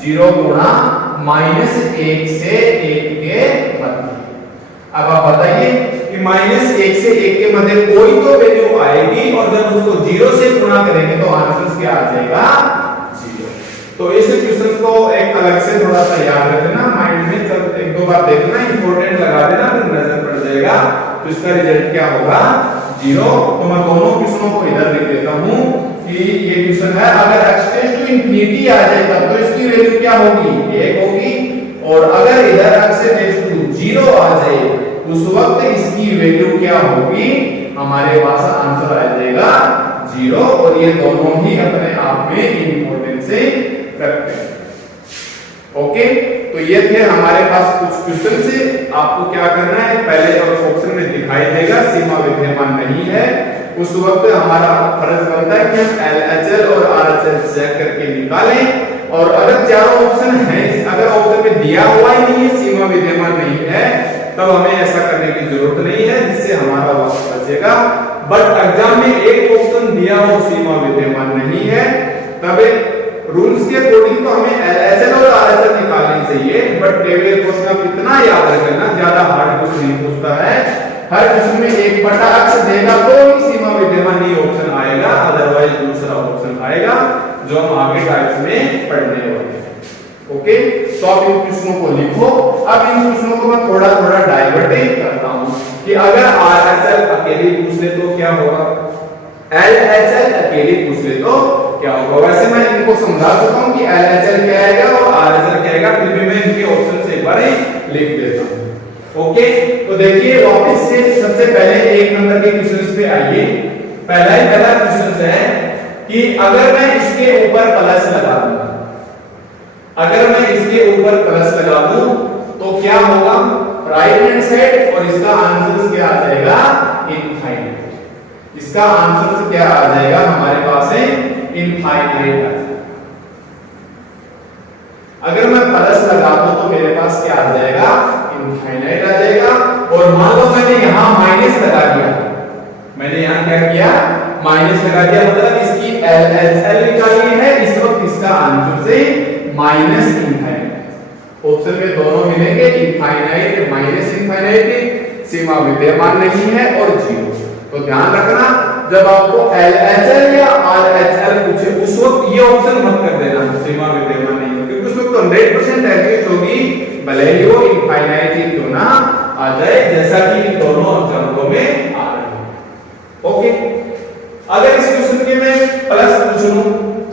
0 गुणा -1 से 1 के मध्य। अब आप बताइए कि -1 से 1 के मध्य कोई तो वैल्यू आएगी और जब उसको 0 से गुणा करेंगे तो आंसर क्या आ जाएगा 0। तो इस क्वेश्चन को एक अलग से थोड़ा सा याद रखना, माइंड में जब एक दो बार देखना, इंपॉर्टेंट लगा देना, फिर नजर पड़ जाएगा तो इसका रिजल्ट क्या होगा 0। तो मैं दोनों क्वेश्चनों को इधर लिख देता हूं कि ये क्वेश्चन है अगर x टेंड्स टू इंफिनिटी आ जाएगा तो इसकी वैल्यू क्या होगी 1 होगी, और अगर इधर x टेंड्स टू 0 आ जाए उस वक्त इसकी वैल्यू क्या होगी, हमारे पास आंसर आ जाएगा 0। और ये दोनों ही अपने आप में इंपॉर्टेंस से रखते हैं। ओके, तो ये थे हमारे पास कुछ क्वेश्चन से। आपको क्या करना है, पहले ऑप्शन में दिखाई देगा सीमा विद्यमान नहीं है, उस वक्त हमारा फर्ज बनता है कि हम LHL और RHL चेक करके निकालें। और अगर चारों ऑप्शन हैं, अगर ऑप्शन में दिया हुआ ही नहीं है सीमा विद्यमान नहीं है, तब हमें ऐसा करने की जरूरत नहीं है, जिससे हमारा वक्त बचेगा। बट एग्जाम में एक ऑप्शन दिया हो सीमा विद्यमान नहीं है, तब रूल्स के अकॉर्डिंग तो हमें LHL और RHL निकालनी चाहिए। बट टेबल क्वेश्चन आप इतना याद रखना, ज्यादा हार्ड क्वेश्चन नहीं पूछता है, हर क्वेश्चन में 1/x देगा तो ही सीमा विद्यमान नहीं ऑप्शन आएगा, अदरवाइज दूसरा ऑप्शन आएगा जो हम आगे टाइप्स में पढ़ने वाले हैं। ओके, तो आप इन क्वेश्चनों को लिखो। अब इन क्वेश्चनों को मैं थोड़ा थोड़ा डाइवर्ट करता हूं कि अगर RHL अकेली पूछ ले तो क्या होगा, LHL अकेली पूछ ले तो क्या होगा। वैसे मैं इनको समझा चुका हूं कि LHL क्या आएगा और RHL क्या आएगा, फिर भी मैं इनके ऑप्शन से एक बार लिख देता हूं। ओके, तो देखिए वापस से सबसे पहले 1 नंबर के क्वेश्चंस पे आइए। पहला क्वेश्चन है कि अगर मैं इसके ऊपर प्लस लगा दूं, अगर मैं इसके ऊपर प्लस लगा दूं तो क्या होगा, राइट हैंड साइड, और इसका आंसर क्या आ जाएगा इनफाइनाइट। इसका आंसर क्या आ जाएगा हमारे पास है इनफाइनाइट आ जाएगा। अगर मैं प्लस लगा दूं तो मेरे पास क्या आ जाएगा इनफाइनाइट आ जाएगा। और मान लो मैंने यहां माइनस लगा दिया, मैंने यहां क्या किया माइनस लगा दिया, मतलब इसकी LHL निकाली है, इस वक्त इसका आंसर से माइनस इनफाइनाइट। ऑप्शन में दोनों मिलेंगे, इनफाइनाइट माइनस इनफाइनाइट, सीमा विद्यमान नहीं है और जीरो। तो ध्यान रखना जब आपको LHL या RHL पूछे उस वक्त ये ऑप्शन मत कर देना सीमा विद्यमान नहीं है, क्योंकि उस वक्त 100% एग्जिस्ट होगी, भले ही वो इनफाइनाइट ही क्यों ना आ जाए, जैसा कि इन दोनों एग्जाम्पलों में आ रहा है। ओके, अगर इस क्वेश्चन के मैं प्लस पूछ लूं,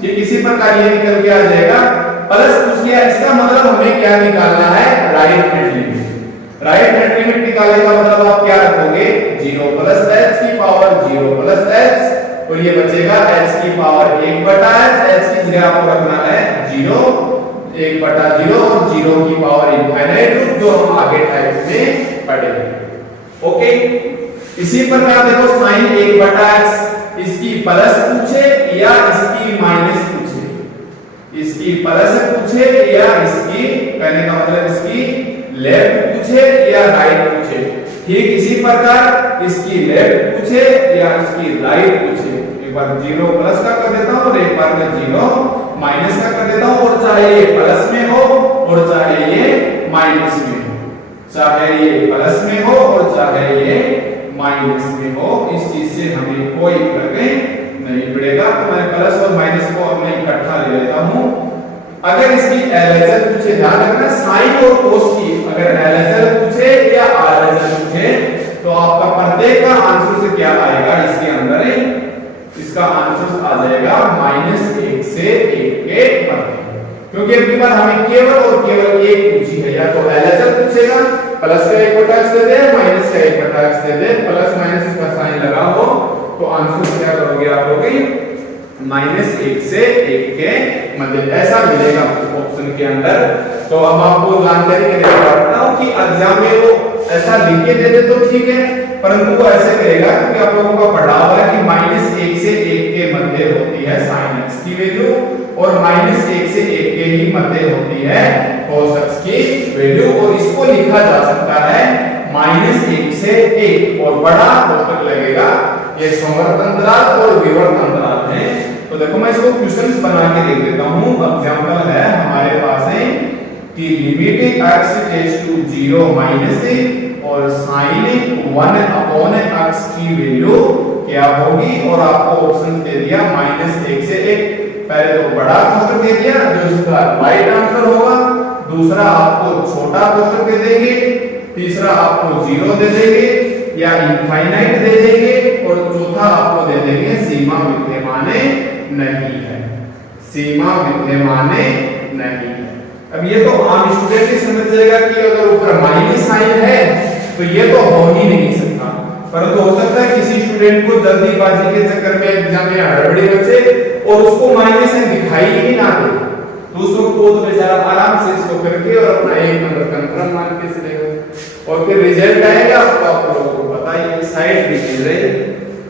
ये किसी प्रकार ये निकल के आ जाएगा, प्लस पूछ लिया, इसका मतलब हमें क्या निकालना है, right hand limit. Right hand limit निकालने का मतलब आप क्या रखोगे, 0 प्लस h की पावर 0 प्लस h, और ये बचेगा h की पावर 1 बटा h, h की जगह आपको रखना है 0, 1 बटा 0 और 0 की पावर इनफाइनाइट रूट, जो हम आगे टाइप में पढ़ेंगे। ओके, इसी प्रकार देखो साइन 1 बटा x, इसकी प्लस पूछे या इसकी माइनस पूछे, इसकी प्लस पूछे या इसकी, कहने का मतलब इसकी लेफ्ट पूछे या राइट पूछे, ठीक इसी प्रकार इसकी लेफ्ट पूछे या इसकी राइट पूछे, एक बार 0 प्लस का कर देता हूं और एक बार मैं 0 माइनस का कर देता हूं, और चाहे ये प्लस में हो और चाहे ये माइनस में हो, चाहे ये प्लस में हो और चाहे ये माइनस में हो, इस चीज से हमें कोई फर्क नहीं पड़ेगा। तो मैं प्लस और माइनस को अपने इकट्ठा ले लेता हूं। अगर इसकी LHL पूछे, ध्यान रखना साइन और कोस की अगर LHL पूछे या RHL पूछे तो आपका प्रत्येक का आंसर से क्या आएगा, इसके अंदर इसका आंसर आ जाएगा -1 से 1 के मध्य, क्योंकि अब की बार हमें केवल और केवल एक पूछी है, या तो LHL पूछेगा, प्लस का 1 बटा x दे दे, माइनस का 1 बटा x दे दे, प्लस माइनस का साइन लगा हो, तो आंसर क्या करोगे आप लोग, -1 से 1 के मध्य, ऐसा मिलेगा ऑप्शन के अंदर। तो अब आपको जानकारी के लिए बताता हूं कि एग्जाम में वो ऐसा लिख के दे दे तो ठीक है, परंतु वो ऐसे करेगा क्योंकि आप लोगों को पढ़ा हुआ है कि -1 से 1 के मध्य होती है sin x की वैल्यू, और -1 से 1 के ही मध्य होती है cos x की वैल्यू, और इसको लिखा जा सकता है -1 से 1, और बड़ा कोष्टक लगेगा, ये समवर्त अंतराल और विवर्त अंतराल है। तो देखो मैं इसको क्वेश्चंस बना के देख देता हूं। एग्जांपल है हमारे पास है कि limit x tends to 0 minus और sin 1 x की वैल्यू क्या होगी, और आपको ऑप्शन दे दिया -1 से 1। पहले तो बड़ा कोष्टक दे दिया जो इसका राइट आंसर होगा, दूसरा आपको छोटा कोष्टक दे देंगे, तीसरा आपको 0 दे देंगे या इनफाइनाइट दे देंगे, और चौथा आपको दे देंगे सीमा विद्यमान नहीं है, सीमा विद्यमान नहीं है। अब ये तो आम स्टूडेंट ही समझ जाएगा कि अगर ऊपर माइनस साइन है तो ये तो हो ही नहीं सकता, परंतु हो सकता है किसी स्टूडेंट को जल्दीबाजी के चक्कर में एग्जाम में हड़बड़ी बचे और उसको माइनस साइन दिखाई ही ना दे, तो उसको तो बेचारा आराम से इसको करके और अपना 1 नंबर कंफर्म मान के चलेगा, और फिर रिजल्ट आएगा तो आप लोगों को पता ही है साइड भी मिल रही है,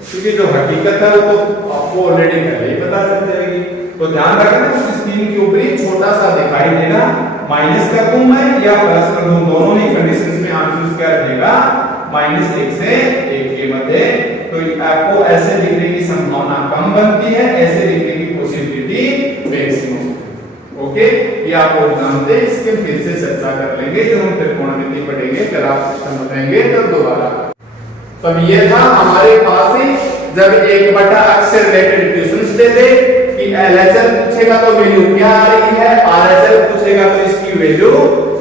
क्योंकि जो हकीकत है वो तो आपको ऑलरेडी पहले ही पता चल जाएगी। तो ध्यान रखना उस स्क्रीन के ऊपर ही छोटा सा दिखाई देगा, माइनस कर दूं मैं या प्लस कर दूं, दोनों ही कंडीशंस में आंसर क्या रहेगा, -1 से 1 के मध्य। तो आपको ऐसे लिखने की संभावना कम बनती है, ऐसे लिखने की पॉसिबिलिटी मैक्सिमम। ओके, ये आप लोग जानते हैं, इसके फिर से चर्चा कर लेंगे जब हम त्रिकोणमिति पढ़ेंगे, ग्राफ सिस्टम बताएंगे तब दोबारा। तब ये था हमारे पास जब 1 बटा x से रिलेटेड क्वेश्चंस दे दे कि LHL पूछेगा तो वैल्यू क्या आ रही है, RHL पूछेगा तो इसकी वैल्यू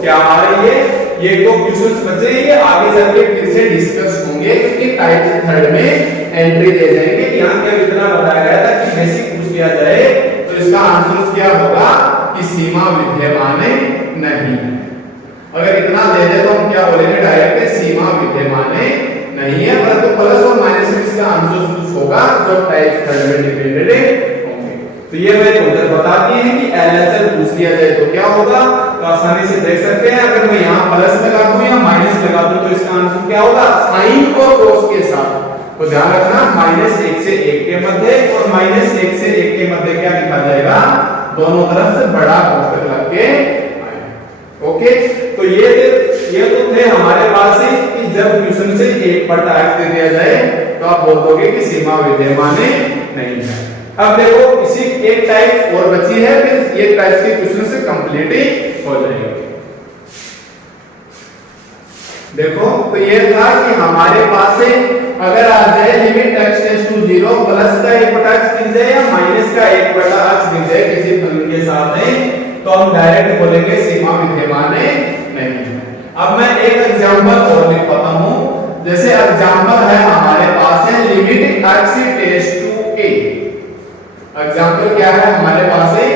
क्या आ रही है, ये दो क्वेश्चंस बचे, ये आगे जाके फिर से डिस्कस होंगे क्योंकि टाइप 3 में एंट्री दे जाएंगे। यहां क्या इतना बताया गया था कि बेसिक पूछ लिया जाए तो इसका आंसर क्या होगा कि सीमा विद्यमान नहीं है। अगर इतना दे दे तो हम क्या बोलेंगे, डायरेक्ट सीमा विद्यमान नहीं है, परंतु प्लस और माइनस में इसका आंसर कुछ होगा जो टाइप 3 में डिपेंडेंट होंगे। तो ये मैं उधर बता दिए हैं कि LHL पूछ लिया जाए तो क्या होगा, तो आसानी से देख सकते हैं। अगर मैं यहाँ प्लस लगा दूं या माइनस लगा दूं तो इसका आंसर क्या होगा, साइन और कोस के साथ। तो ध्यान रखना -1 से 1 के मध्य और -1 से 1 के मध्य क्या लिखा जाएगा, दोनों तरफ से बड़ा कोष्टक लग के आएगा। ओके, तो ये तो थे हमारे पास ही कि जब क्वेश्चन से 1 बटा x दे दिया जाए तो आप बोल दोगे कि सीमा विद्यमान नहीं है। अब देखो इसी एक टाइप और बची है, फिर ये टाइप के क्वेश्चन से कंप्लीट ही हो जाएगा। देखो तो ये था कि हमारे पास से अगर आ जाए limit x tends to 0 plus का 1/x दिख जाए या माइनस का 1/x दिख जाए किसी फलन के साथ में, तो हम डायरेक्ट बोलेंगे सीमा विद्यमान नहीं है। अब मैं एक एग्जांपल और लिखता हूं, जैसे एग्जांपल है हमारे पास है limit x tends to a। Example क्या है हमारे पास है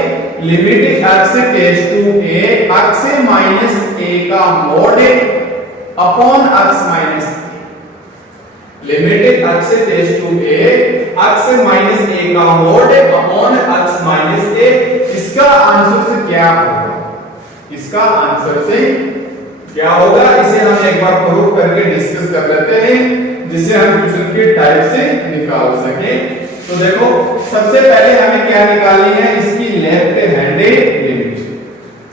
limit x tends to a x minus a का mod upon x minus limit x tends to a x minus a का mod upon x minus a। इसका answer से क्या होगा, इसका आंसर से क्या होगा, इसे हम एक बार प्रूव करके डिस्कस कर लेते हैं, जिसे हम क्वेश्चन के टाइप से निकाल सके। तो देखो सबसे पहले हमें क्या निकालनी है, इसकी लेफ्ट हैंड लिमिट।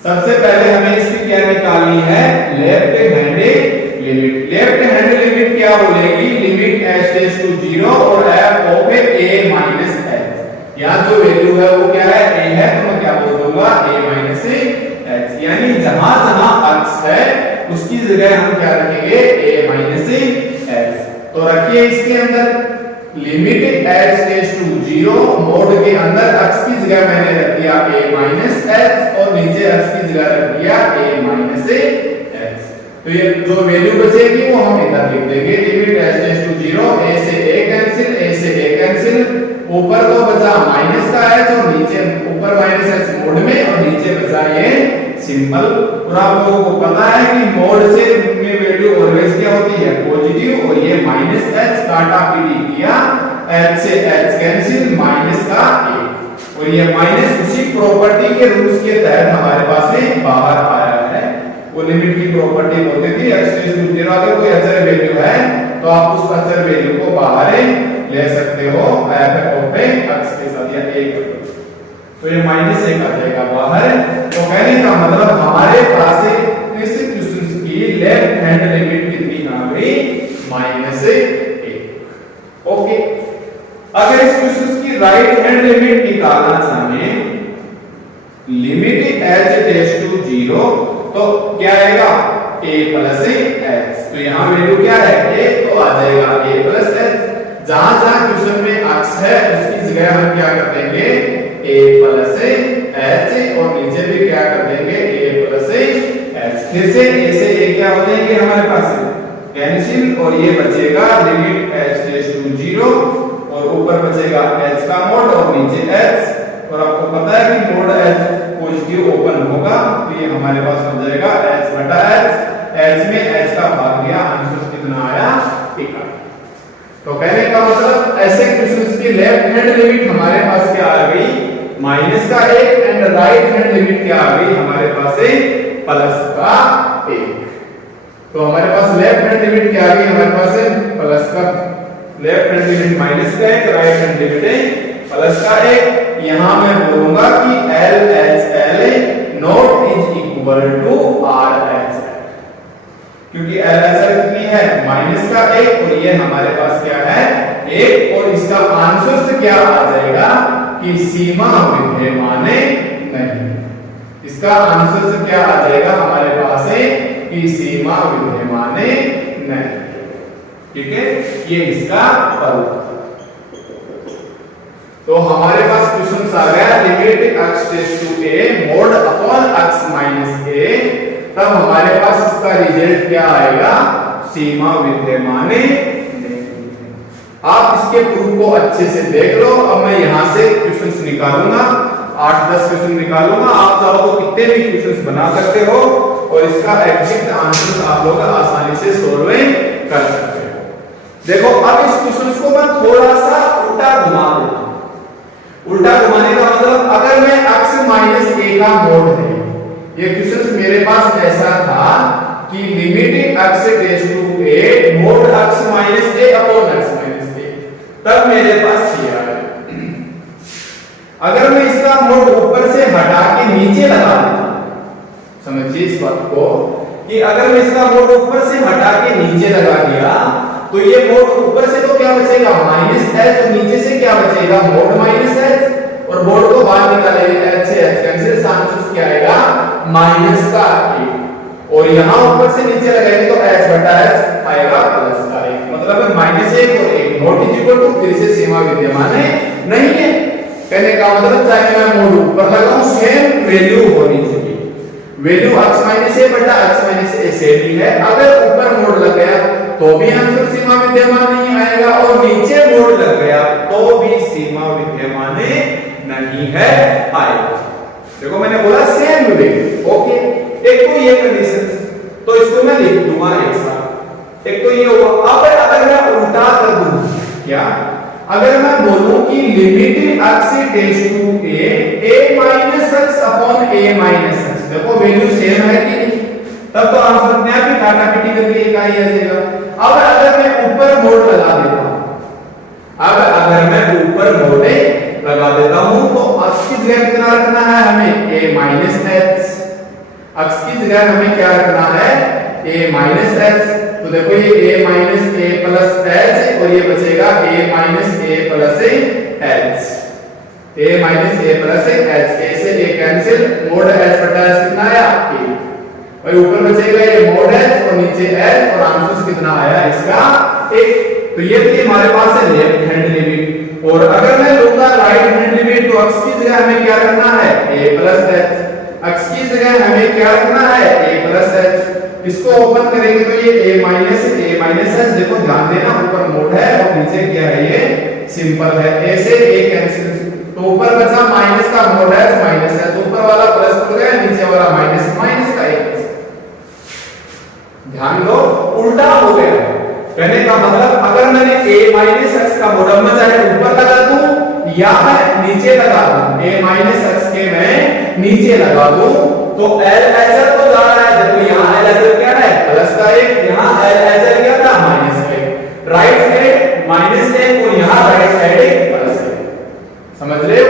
सबसे पहले हमें इसकी क्या निकालनी है, left hand limit. Left hand limit क्या बोलेगी, लिमिट h टेंड्स टू 0 और f of a minus h। यहां जो वैल्यू है वो क्या है, a है, तो मैं क्या बोल दूंगा a माइनस h। यानी जहां जहां x है उसकी जगह हम क्या रखेंगे a माइनस h। तो रखिए इसके अंदर limit h tends to 0 mod के अंदर x की जगह मैंने रख दिया a माइनस h और नीचे x की जगह रख दिया a माइनस h। तो ये जो वैल्यू बचेगी वो हम इधर लिख देंगे, limit h tends to 0 a से a कैंसिल, a से a कैंसिल, ऊपर तो बचा माइनस का h और नीचे ऊपर माइनस h मोड में और नीचे बचा ये सिंपल। और आप लोगों को पता है कि मोड से में वैल्यू ऑलवेज क्या होती है पॉजिटिव, और ये माइनस h काटा पीटी किया, h से h कैंसिल, माइनस का a, और ये माइनस उसी प्रॉपर्टी के रूल्स के तहत हमारे पास में बाहर आया है। वो लिमिट की प्रॉपर्टी बोलती थी x टेंड्स टू 0 अगर कोई अचर वैल्यू है तो आप उस अचर वैल्यू को बाहर ले सकते हो f ऑफ x के साथ या a, तो ये माइनस 1 आ जाएगा बाहर। तो कहने का मतलब हमारे पास इस क्वेश्चन की लेफ्ट हैंड लिमिट कितनी आ गई, माइनस 1। ओके, अगर इस क्वेश्चन की राइट हैंड लिमिट निकालना चाहें, लिमिट h टेंड्स टू 0, तो क्या आएगा a प्लस h। तो यहाँ वैल्यू क्या है a, तो आ जाएगा a प्लस h। जहां जहां क्वेश्चन में x है उसकी जगह हम क्या कर देंगे a प्लस h, और नीचे भी क्या कर देंगे a प्लस h। फिर से a से a क्या हो जाएंगे हमारे पास कैंसिल, और ये बचेगा लिमिट h टेंड्स टू 0 और ऊपर बचेगा h का मॉड और नीचे h। और आपको पता है कि मोड h पॉजिटिव ओपन होगा, तो ये हमारे पास हो जाएगा h बटा h। h में h का भाग गया, आंसर कितना आया 1। तो कहने का मतलब ऐसे क्वेश्चंस की लेफ्ट हैंड लिमिट हमारे पास क्या आ गई, माइनस का 1, एंड राइट हैंड लिमिट क्या आ गई हमारे पास प्लस का 1। तो हमारे पास लेफ्ट हैंड लिमिट क्या आ गई हमारे पास प्लस का, लेफ्ट हैंड लिमिट माइनस का 1, राइट हैंड लिमिट प्लस का 1। यहां मैं बोलूंगा कि LHL not is equal to RHL, क्योंकि LHL कितनी है माइनस का 1 और ये हमारे पास क्या है 1, और इसका आंसर से क्या आ जाएगा कि सीमा विद्यमान नहीं। इसका आंसर से क्या आ जाएगा हमारे पास है कि सीमा विद्यमान नहीं। ठीक है, ये इसका उत्तर। तो हमारे पास क्वेश्चन आ गया limit x tends to a mod upon x minus a, तब हमारे पास इसका रिजल्ट क्या आएगा, सीमा विद्यमान नहीं। आप इसके प्रूफ को अच्छे से देख लो। अब मैं यहां से क्वेश्चंस निकालूंगा, 8-10 क्वेश्चन निकालूंगा। आप चाहो तो कितने भी क्वेश्चंस बना सकते हो और इसका एग्जैक्ट आंसर आप लोग आसानी से सॉल्व कर सकते हो। देखो अब इस क्वेश्चन को मैं थोड़ा सा उल्टा घुमा दूंगा। उल्टा घुमाने का मतलब अगर मैं x माइनस a का मोड है, ये क्वेश्चन मेरे पास ऐसा था कि limit x tends to a mod x minus a upon x minus a, तब मेरे पास ये आया। अगर मैं इसका मोड ऊपर से हटा के नीचे लगा देता, समझिए इस बात को, कि अगर मैं इसका मोड ऊपर से हटा के नीचे लगा दिया तो ये मोड ऊपर से तो क्या बचेगा माइनस h, और नीचे से क्या बचेगा मोड माइनस h। और बोर्ड को बाहर निकालेंगे, h से h कैंसिल, आंसर क्या आएगा माइनस का 1, और यहाँ ऊपर से नीचे लगाएंगे तो h बटा h आएगा प्लस का 1, मतलब है -1 और 1 नॉट इज इक्वल टू, फिर से सीमा विद्यमान है नहीं है। कहने का मतलब चाहे मैं मोड ऊपर लगाऊं सेम वैल्यू होनी चाहिए, वैल्यू x - a बटा x - a सेम ही है। अगर ऊपर मोड लग गया तो भी आंसर सीमा विद्यमान नहीं आएगा, और नीचे मोड लग गया तो भी सीमा विद्यमान नहीं है आएगा। देखो मैंने बोला सेम वैल्यू, ओके। एक तो ये कंडीशन, तो इसको मैं लिख दूंगा एक साथ। एक तो ये होगा। अब अगर मैं उल्टा कर दूं, क्या अगर मैं बोलूं कि limit x tends to a minus x upon a minus x, देखो वैल्यू सेम है कि नहीं, तब तो आंसर अपने आप ही काटाकाटी करके एक आ जाएगा। अब अगर मैं ऊपर मोड लगा देता हूं, अब अगर मैं ऊपर मोड लगा देता हूं तो x की जगह कितना रखना है हमें a माइनस x, x की जगह हमें क्या रखना है a माइनस x। तो देखो ये a minus a plus h और ये बचेगा a minus a plus h, a minus a plus h, a से a कैंसिल, मोड h बटा h कितना आया a, और ऊपर बचेगा ये मोड h और नीचे h, और आंसर कितना आया इसका 1। तो ये थी हमारे पास है लेफ्ट हैंड लिमिट। और अगर मैं लूंगा राइट हैंड लिमिट तो x की जगह हमें क्या रखना है a प्लस h, x की जगह हमें क्या रखना है a प्लस h। इसको ओपन करेंगे तो ये a माइनस h, देखो ध्यान देना ऊपर मोड है और नीचे क्या है ये सिंपल है, a से a कैंसिल, तो ऊपर बचा माइनस का मोड है माइनस है, तो ऊपर वाला प्लस हो गया, नीचे वाला माइनस, माइनस का 1। ध्यान दो उल्टा हो गया। कहने का मतलब अगर मैंने a माइनस x का मोड में चाहे ऊपर लगा दूं या मैं नीचे लगा दूं, a माइनस x के मैं नीचे लगा दूं तो LHL तो जा रहा है, देखो यहाँ LHL क्या है प्लस का 1, यहाँ LHL क्या था माइनस का 1, राइट साइड माइनस 1 और यहाँ राइट साइड प्लस 1, समझ रहे हो।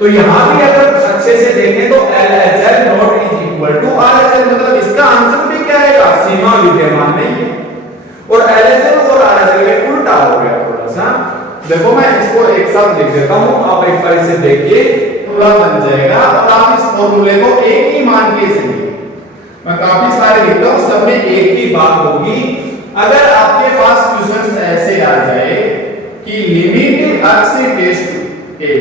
तो यहाँ भी अगर अच्छे से देखें तो LHL not is equal to RHL, मतलब इसका आंसर भी क्या आएगा सीमा विद्यमान नहीं है, और LHL और RHL में उल्टा हो गया थोड़ा सा। देखो मैं इसको एक साथ लिख देता हूं, आप एक बार इसे देखिए पूरा बन जाएगा, और आप इस फॉर्मूले को एक ही मान के चलिए। मैं काफी सारे लिखता हूं, सब में एक ही बात होगी। अगर आपके पास क्वेश्चन ऐसे आ जाए कि limit x tends to a,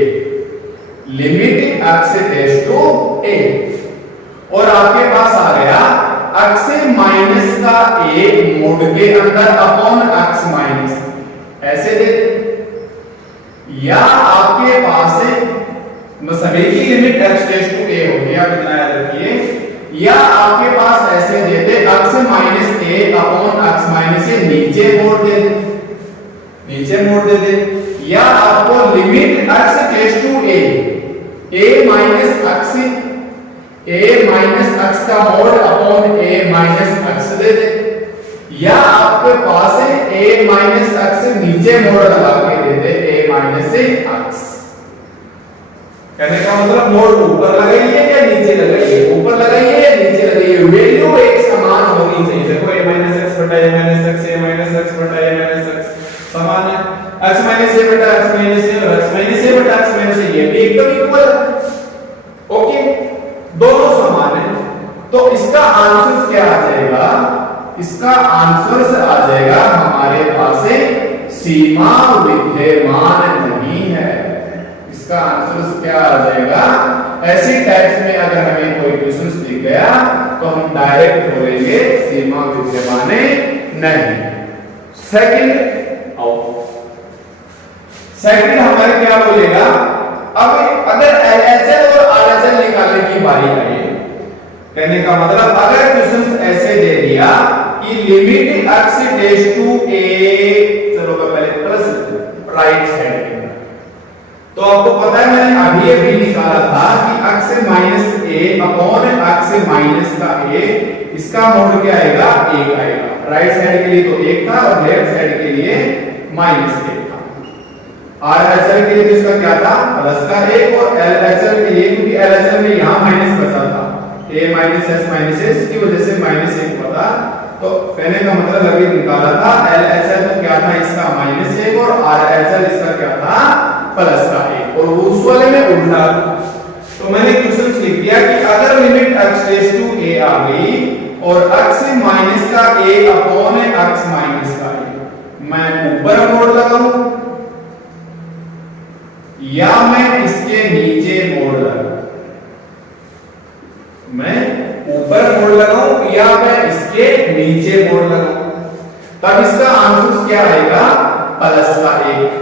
limit x tends to a, और आपके पास आ गया x माइनस का a मोड के अंदर अपॉन x माइनस, ऐसे दे, या आपके पास सभी की limit x tends to a हो गया, कितना याद रखिए, या आपके पास ऐसे देते x minus a upon x minus a नीचे मोड दे दे, नीचे मोड दे दे, या आपको limit x tends to a minus x का mod upon a minus x दे दे, या आपके पास है a माइनस x नीचे मोड लगा के दे दे a माइनस x। कहने का मतलब मोड ऊपर लगाइए या नीचे लगाइए, ऊपर लगाइए या नीचे लगाइए, वैल्यू एक समान होनी चाहिए। देखो a माइनस x बटा a minus x, a minus x बटा a माइनस x समान है, x माइनस a बटा x माइनस a और x माइनस a बटा x माइनस a ये भी एकदम इक्वल है, ओके, दोनों समान है। तो इसका आंसर क्या आ जाएगा, इसका आंसर आ जाएगा हमारे पास सीमा विद्यमान नहीं है, इसका आंसर क्या आ जाएगा। ऐसी टाइप्स में अगर हमें कोई क्वेश्चन दिख गया तो हम डायरेक्ट बोलेंगे सीमा विद्यमान नहीं। सेकंड हमारे क्या बोलेगा, अब अगर LHL और RHL निकालने की बारी आई, कहने का मतलब अगर क्वेश्चन ऐसे दे दिया कि limit x tends to a, चलो मैं पहले प्लस राइट साइड के, तो आपको पता है मैंने अभी भी निकाला था कि x minus a upon x minus का a, इसका मोड क्या आएगा 1 आएगा, राइट साइड के लिए तो 1 था और लेफ्ट साइड के लिए माइनस 1 था। RHL के लिए तो इसका क्या था प्लस का 1, और LHL के लिए क्योंकि LHL में यहां माइनस बचा था a minus s minus s की वजह से माइनस 1 पता, तो कहने का मतलब अभी निकाला था LHL तो क्या था इसका -1 और RHL इसका क्या था प्लस का एक, और उस वाले में उल्टा। तो मैंने क्वेश्चन लिख दिया कि अगर limit x tends to a आ गई और x माइनस का a अपॉन x माइनस का a, मैं ऊपर मोड़ लगाऊं या मैं इसके नीचे मोड़ लगाऊं, मैं ऊपर मोड़ लगाऊं या मैं इसके नीचे मोड़ लगाऊं, तब इसका आंसर क्या आएगा? प्लस का एक,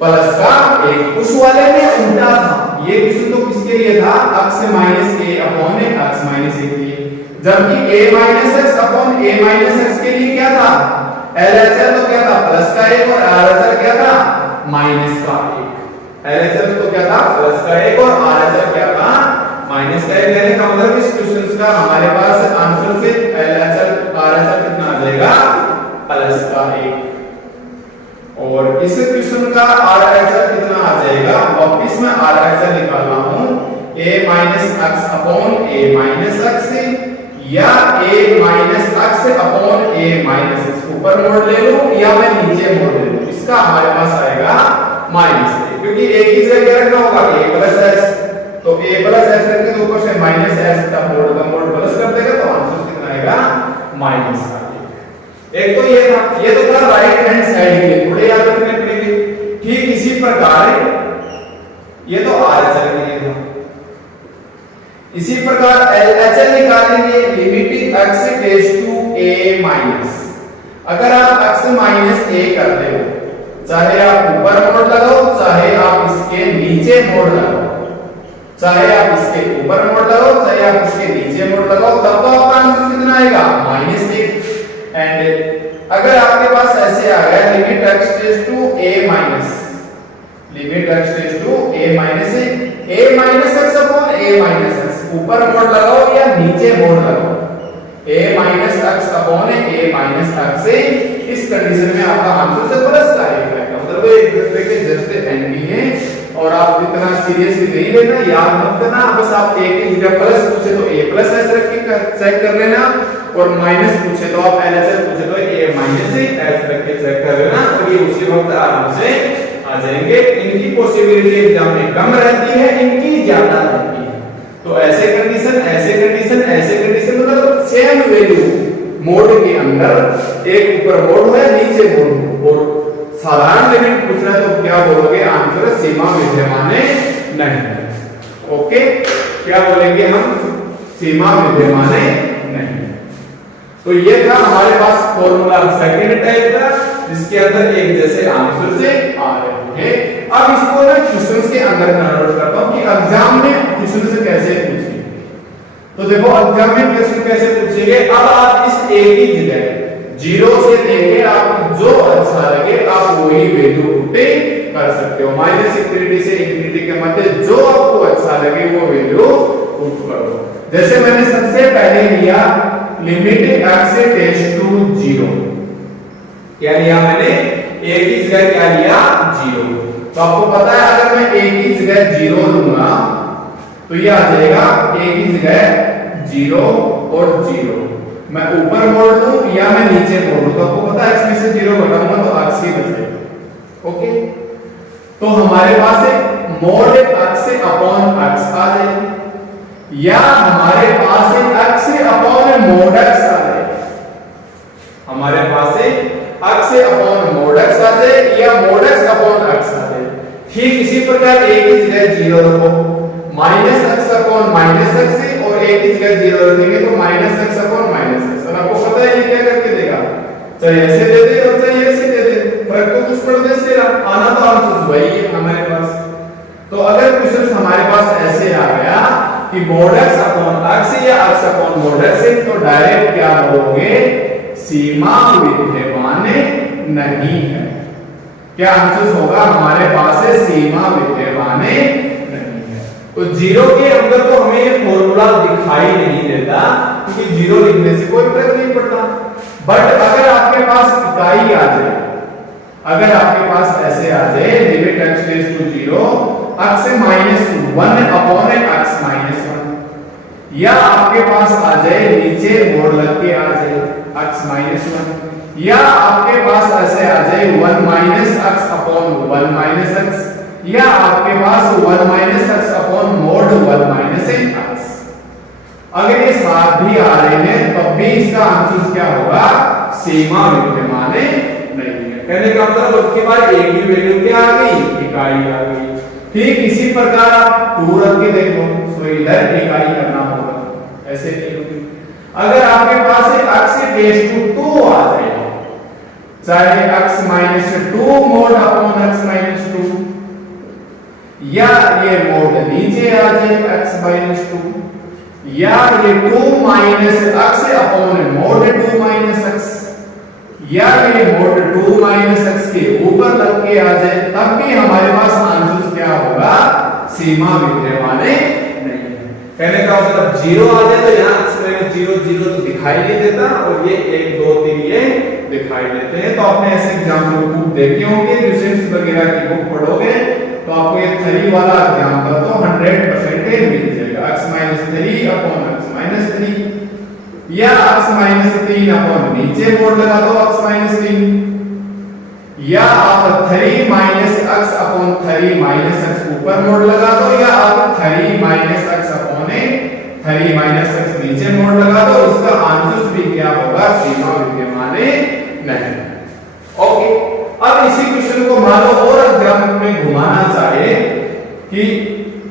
प्लस का एक। उस वाले में उल्टा था, ये क्वेश्चन तो किसके लिए था? x minus a upon x minus a के लिए, जबकि a minus x upon a minus x के लिए क्या था? LHS तो क्या था? प्लस का एक, और RHS क्या था? माइनस का एक। LHS तो क्या था? प्लस का एक, और RHS क्या था? माइनस का एक। यानी का मतलब इस क्वेश्चन का हमारे पास आंसर से LHS RHS कितना आ जाएगा? प्लस का एक। और इस क्वेश्चन का RHS कितना आ जाएगा? वापस मैं RHS निकाल रहा हूं, a minus x upon a minus x या a minus x upon a minus x, ऊपर मोड़ ले लूं या मैं नीचे मोड़ ले लूं, इसका हमारे पास आएगा माइनस a, क्योंकि एक ही जगह क्या रखना होगा? a प्लस s, तो a प्लस s करके तो ऊपर से माइनस s का मोड़ प्लस कर देगा, तो आंसर कितना आएगा? माइनस का एक। तो ये था, ये तो था राइट हैंड साइड के लिए, थोड़े याद रखने पड़ेंगे। ठीक इसी प्रकार ये तो RHS के लिए था, इसी प्रकार LHS निकालेंगे, limit x tends to a minus. अगर आप x माइनस a करते हो, चाहे आप ऊपर मोड़ लगाओ चाहे आप इसके नीचे मोड़ लगाओ, चाहे आप इसके ऊपर मोड़ लगाओ चाहे आप इसके नीचे मोड़ लगाओ, तब तो आपका आंसर कितना आएगा? माइनस एक। एंड अगर आपके पास ऐसे आ गया limit x tends to a minus, limit x tends to a minus a minus x upon a minus x, ऊपर मोड़ लगाओ या नीचे मोड़ लगाओ, a minus x upon a minus x से, इस कंडीशन में आपका आंसर से प्लस का एक आएगा। मतलब एक दूसरे के जस्ट एंटी है, और आप इतना सीरियसली नहीं लेना, याद मत करना, बस आप a की जगह प्लस पूछे तो a प्लस ऐसे रख के चेक कर लेना, और माइनस पूछे तो आप LHS पूछे तो a माइनस ऐसे रख के चेक कर लेना, और ये उसी वक्त आराम से आ जाएंगे। इनकी पॉसिबिलिटी एग्जाम में कम रहती है, इनकी ज्यादा रहती है। तो ऐसे कंडीशन ऐसे कंडीशन ऐसे कंडीशन मतलब सेम वैल्यू मोड के अंदर, एक ऊपर मोड है नीचे मोड, और साधारण लिमिट पूछना तो क्या बोलोगे? आंसर सीमा विद्यमान नहीं। ओके, क्या बोलेंगे हम? सीमा विद्यमान नहीं। तो ये था हमारे पास फॉर्मूला सेकंड टाइप का, जिसके अंदर एक जैसे आंसर से आ रहे हैं। अब इसको मैं क्वेश्चंस के अंदर कन्वर्ट करता हूं कि एग्जाम में क्वेश्चन से कैसे पूछेंगे। तो देखो एग्जाम में क्वेश्चन कैसे पूछेंगे। अब आप इस a की जगह 0 से लेके आप जो अच्छा लगे आप वही वैल्यू पुट कर सकते हो। माइनस इंफिनिटी से इंफिनिटी के मध्य जो आपको अच्छा लगे वो वैल्यू पुट कर दो। जैसे मैंने सबसे पहले लिया लिमिट x टेंड्स टू 0, क्या लिया मैंने? a की जगह क्या लिया? 0। तो आपको पता है अगर मैं a की जगह 0 लूंगा तो ये आ जाएगा a की जगह 0 और 0। मैं ऊपर मोड़ दूं या मैं नीचे मोड़ दूं, तो आपको पता है x में से 0 घटाऊंगा तो x ही बचेगा। ओके, तो हमारे पास एक मोड x अपॉन x आ जाएगा, या हमारे पास x अपॉन मोड x आ जाएगा, हमारे पास x अपॉन मोड x आ जाए या मोड x अपॉन x आ जाए। ठीक इसी प्रकार a की जगह 0 रखो, minus x upon minus x, और a की जगह 0 रखेंगे तो minus x upon minus x। और आपको पता है ये क्या करके देगा? चाहे ऐसे दे दे और चाहे ऐसे दे दे, फर्क तो कुछ पड़ने से आना तो आंसर वही है हमारे पास। तो अगर क्वेश्चन हमारे पास ऐसे आ गया कि मोड x अपॉन x या x अपॉन मोड x, तो डायरेक्ट क्या बोलोगे? सीमा विद्यमान नहीं है। क्या आंसर होगा हमारे पास? है सीमा विद्यमान नहीं है। तो 0 के अंदर तो हमें ये फॉर्मूला दिखाई नहीं देता, क्योंकि 0 लिखने से कोई फर्क नहीं पड़ता। बट अगर आपके पास इकाई आ जाए, अगर आपके पास ऐसे आ जाए limit x tends to 0 x minus 1 upon x minus 1, या आपके पास आ जाए नीचे मोड़ लग के आ जाए x माइनस 1, या आपके पास ऐसे आ जाए 1 minus x upon 1 minus x, या आपके पास 1 minus x upon mode 1 minus x। अगर ये साथ भी आ रहे हैं तब भी इसका आंसर क्या होगा, सीमा विद्यमान नहीं है। कहने का मतलब उसके बाद एक ही वैल्यू क्या आ गई, इकाई आ गई। ठीक इसी प्रकार आप 2 रख के देखो, तो इधर इकाई करना होगा, ऐसे नहीं होगी। अगर आपके पास एक x टेस्ट टू 2 आ जाए, चाहे x minus 2 mode upon x minus 2, या ये मोड नीचे आ जाए x माइनस 2, या ये 2 minus x upon mode 2 minus x, या ये मोड 2 माइनस x के ऊपर लग के आ जाए, तब भी हमारे पास आंसर क्या होगा, सीमा विद्यमान नहीं है। कहने का मतलब 0 आ जाए तो यहाँ से 0 0 तो दिखाई नहीं देता, और ये 1 2 3 ये दिखाई देते हैं। तो आपने ऐसे एग्जाम्पल बुक देखे होंगे, रिसर्च वगैरह की बुक पढ़ोगे तो आपको ये 3 वाला एग्जाम्पल तो 100% मिल जाएगा। x - 3 अपॉन x - 3, या x - 3 अपॉन नीचे मोड लगा दो x - 3, या आप 3 minus x upon 3 minus x ऊपर मोड लगा दो, या आप 3 minus x upon 3 minus x नीचे मोड लगा दो, इसका आंसर भी क्या होगा, सीमा विद्यमान नहीं। ओके, अब इसी क्वेश्चन को मान लो और एग्जाम्पल में घुमाना चाहे कि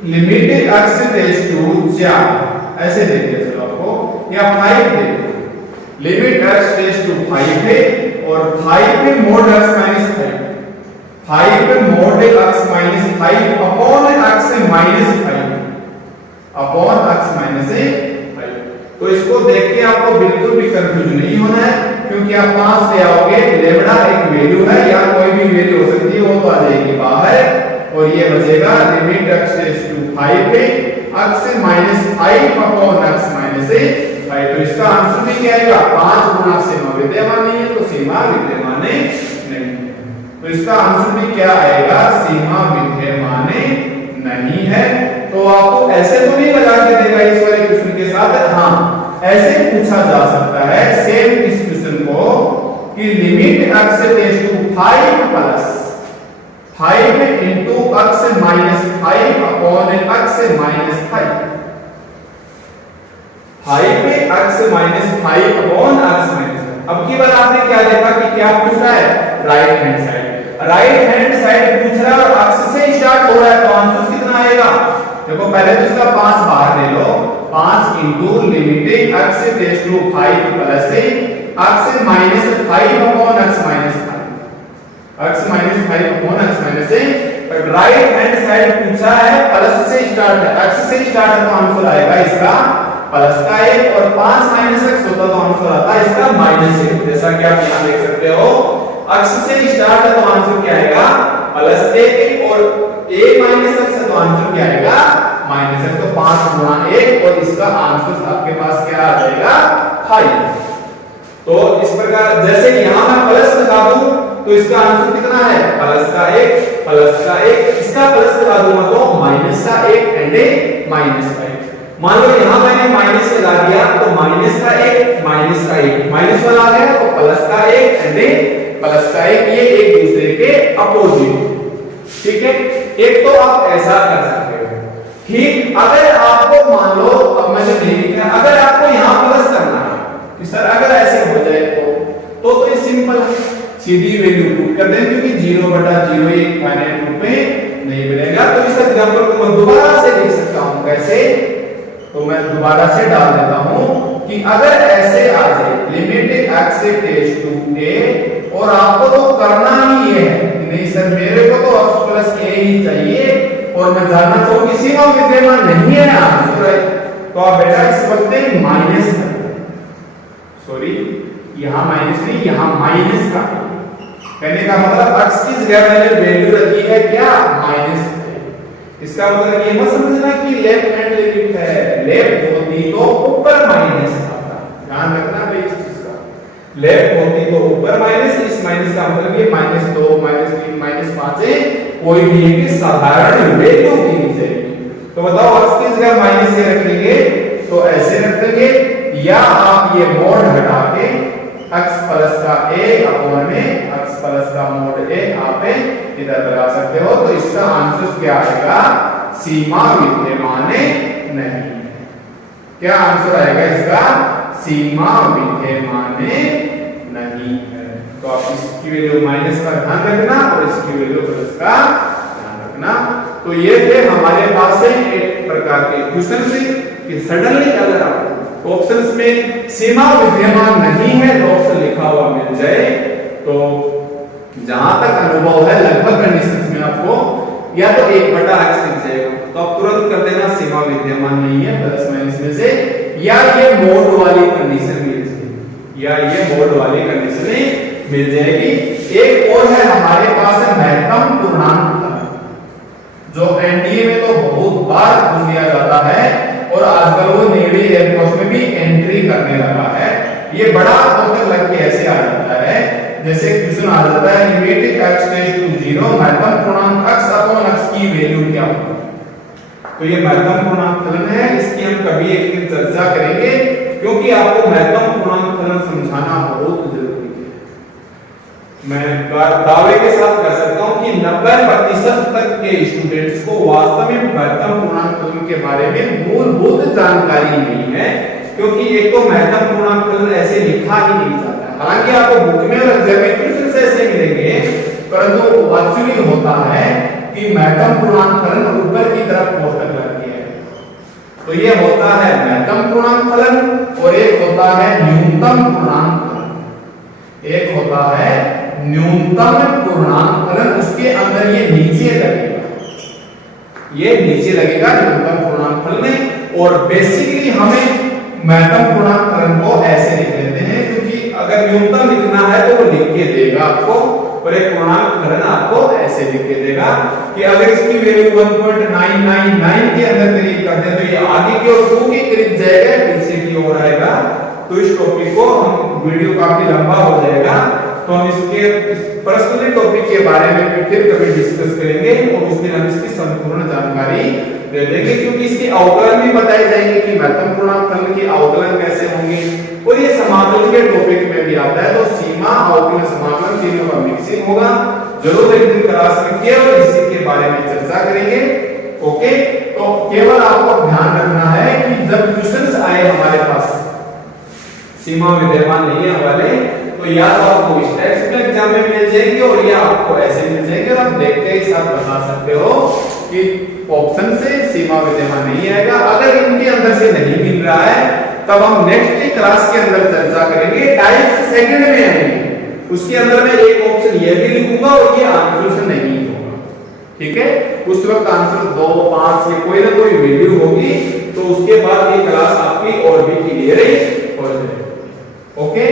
लिमिट x टेंड्स टू 4, ऐसे देखिए चलो आपको, या 5 देखो, लिमिट x टेंड्स टू 5 है और 5 पे मोड x माइनस 5, 5 पे mode x minus 5 upon x minus 5 upon x minus 5। तो इसको देख के आपको बिल्कुल भी कंफ्यूज नहीं होना है, क्योंकि आप 5 ले आओगे, लेमड़ा एक वैल्यू है या कोई भी वैल्यू हो सकती है, वो तो आ जाएगी बाहर, और ये बचेगा लिमिट x टेंड्स टू 5 पे x minus 5 upon x minus 5। तो इसका आंसर भी क्या आएगा, 5 गुना सीमा विद्यमान नहीं है, तो सीमा विद्यमान नहीं है। तो इसका आंसर भी क्या आएगा, सीमा विद्यमान नहीं है। तो आपको ऐसे तो नहीं लगा के देगा इस वाले क्वेश्चन के साथ, हाँ ऐसे पूछा जा सकता है सेम इस क्वेश्चन को कि limit x tends to 5 plus 5 into x minus 5 upon x minus 5, 5 पे x minus 5 upon x minus 5। अब की बार आपने क्या देखा कि क्या पूछ रहा है, right hand side, right hand side पूछ रहा है और x से स्टार्ट हो रहा है, तो आंसर कितना आएगा, देखो पहले तो इसका 5 बाहर ले लो, 5 into limit x tends to 5 plus x minus 5 upon x minus 5, x minus 5 upon x minus 5। Right hand side पूछा है, प्लस से स्टार्ट है, x से स्टार्ट है, तो आंसर आएगा इसका प्लस का 1, और 5 माइनस x होता तो आंसर आता है इसका माइनस 1। जैसा कि आप यहां देख सकते हो, x से स्टार्ट है तो आंसर क्या आएगा, प्लस 1, और a माइनस x है तो आंसर क्या आएगा, माइनस 1। तो 5 गुना 1, और इसका आंसर आपके पास क्या आ जाएगा, 5। तो इस प्रकार जैसे यहां मैं प्लस लगा दूं तो इसका आंसर कितना है, प्लस का 1 प्लस का 1, इसका प्लस लगा दूंगा तो माइनस का 1 एंड माइनस का 1। मान लो यहां मैंने माइनस लगा दिया तो माइनस का 1 माइनस का 1, माइनस वाला आ गया तो प्लस का 1 एंड प्लस का 1, ये एक दूसरे के अपोजिट। ठीक है, एक तो आप ऐसा कर सकते हो। ठीक, अगर आपको मान लो, अब मैं जब नहीं लिखा, अगर आपको यहां प्लस करना है कि सर अगर ऐसे हो जाए तो ये सिंपल है, सीधी वैल्यू पुट कर दें, क्योंकि 0/0 एक फाइनाइट रूप में नहीं मिलेगा। तो इस एग्जांपल को मैं दोबारा से लिख सकता हूं, कैसे, तो मैं दोबारा से डाल देता हूं कि अगर ऐसे आ जाए limit x tends to a, और आपको तो करना ही है कि नहीं सर मेरे को तो x प्लस a ही चाहिए, और मैं जानना चाहूं कि सीमा विद्यमान नहीं है आंसर, तो आप बेटा इस वक्त माइनस कर, सॉरी यहां माइनस नहीं, यहां माइनस का, कहने का मतलब x की जगह मैंने वैल्यू रखी है क्या, माइनस। इसका मतलब ये मत समझना कि लेफ्ट हैंड लिमिट है, लेफ्ट होती तो ऊपर माइनस आता, ध्यान रखना भाई इस चीज का, लेफ्ट होती तो ऊपर माइनस, इस माइनस का मतलब ये -2 -3 -5 है, कोई भी एक साधारण वैल्यू दी जाएगी। तो बताओ x की जगह माइनस से रखेंगे तो ऐसे रख देंगे, या आप ये मोड हटा के x प्लस का a अपॉन में x प्लस का मोड a आप इधर लगा सकते हो। तो इसका आंसर क्या आएगा? सीमा विद्यमान नहीं। क्या आंसर आएगा इसका? सीमा विद्यमान नहीं है। तो आप इसकी वैल्यू माइनस का ध्यान रखना और इसकी वैल्यू प्लस का ध्यान रखना। तो ये थे हमारे पास से एक प्रकार के क्वेश्चन से कि सडनली अगर आप ऑप्शंस में सीमा विद्यमान नहीं है तो ऑप्शन लिखा हुआ मिल जाए, तो जहां तक अनुभव है लगभग कंडीशंस में आपको या तो 1/x मिल जाएगा, तो आप तुरंत कर देना सीमा विद्यमान नहीं है प्लस माइनस में से, या ये मोड वाली कंडीशन मिल जाएगी, या ये मोड वाली कंडीशन मिल जाएगी। एक और है हमारे पास है महत्तम पूर्णांक जो एनडीए में तो बहुत बार पूछ लिया जाता है और आजकल वो नेवी एयरफोर्स में भी एंट्री करने लगा है। ये बड़ा क्वेश्चन लग के ऐसे आ जाता है, जैसे क्वेश्चन आ जाता है लिमिट x टेंड्स टू 0 महत्तम पूर्णांक x अपॉन x की वैल्यू क्या होगी। तो ये महत्तम पूर्णांक फलन है, इसकी हम कभी एक दिन चर्चा करेंगे क्योंकि आपको महत्तम पूर्णांक फलन समझाना बहुत जरूरी है। मैं दावे के साथ कह सकता हूं कि 90% तक के स्टूडेंट्स को वास्तव में महत्तम पूर्णांक फलन के बारे में मूलभूत जानकारी नहीं है, क्योंकि एक तो महत्तम पूर्णांक फलन ऐसे लिखा ही नहीं जाता। हालांकि आपको बुक में और एग्जाम में क्वेश्चन ऐसे मिलेंगे, परंतु एक्चुअली होता है कि महत्तम पूर्णांक फलन ऊपर की तरफ कोष्ठक लगती है। तो ये होता है महत्तम पूर्णांक फलन और एक होता है न्यूनतम पूर्णांक फलन। एक होता है न्यूनतम पूर्णांक फलन, उसके अंदर ये नीचे लगेगा, ये नीचे लगेगा न्यूनतम पूर्णांक फलन में। और बेसिकली हमें महत्तम पूर्णांक फलन को ऐसे लिख लेते हैं, क्योंकि अगर न्यूनतम लिखना है तो वो लिख के देगा आपको, और एक पूर्णांक फलन आपको ऐसे लिख के देगा कि अगर इसकी वैल्यू 1.999 के अंदर करीब कर दे तो ये आगे की ओर 2 के करीब जाएगा, पीछे की ओर आएगा। तो इस टॉपिक को हम वीडियो काफी लंबा हो जाएगा, तो हम इसके पर्सनली टॉपिक के बारे में फिर कभी डिस्कस करेंगे और उस दिन हम इसकी संपूर्ण जानकारी दे देंगे, क्योंकि इसके अवकलन भी बताए जाएंगे कि महत्तम पूर्णांक फलन के अवकलन कैसे होंगे, और ये समाकलन के टॉपिक में भी आता है। तो सीमा अवकलन समाकलन तीनों का मिक्सिंग होगा। जरूर एक दिन क्लास में केवल इसी के बारे में चर्चा करेंगे। ओके, तो केवल आपको ध्यान रखना है कि जब क्वेश्चंस आए हमारे पास सीमा विद्यमान नहीं है वाले, तो या तो आपको इस टाइप के एग्जाम में मिल जाएंगे और या आपको ऐसे मिल जाएंगे, और आप देखते ही साथ बता सकते हो कि ऑप्शन से सीमा विद्यमान नहीं आएगा। अगर इनके अंदर से नहीं मिल रहा है तब हम नेक्स्ट क्लास के अंदर चर्चा करेंगे, टाइप सेकंड में आएंगे, उसके अंदर मैं एक ऑप्शन ये भी लिखूंगा और ये आंसर नहीं होगा। ठीक है, उस वक्त आंसर 2, 5 या कोई ना कोई वैल्यू होगी, तो उसके बाद ये क्लास आपकी और भी क्लियर हो जाएगी। ओके।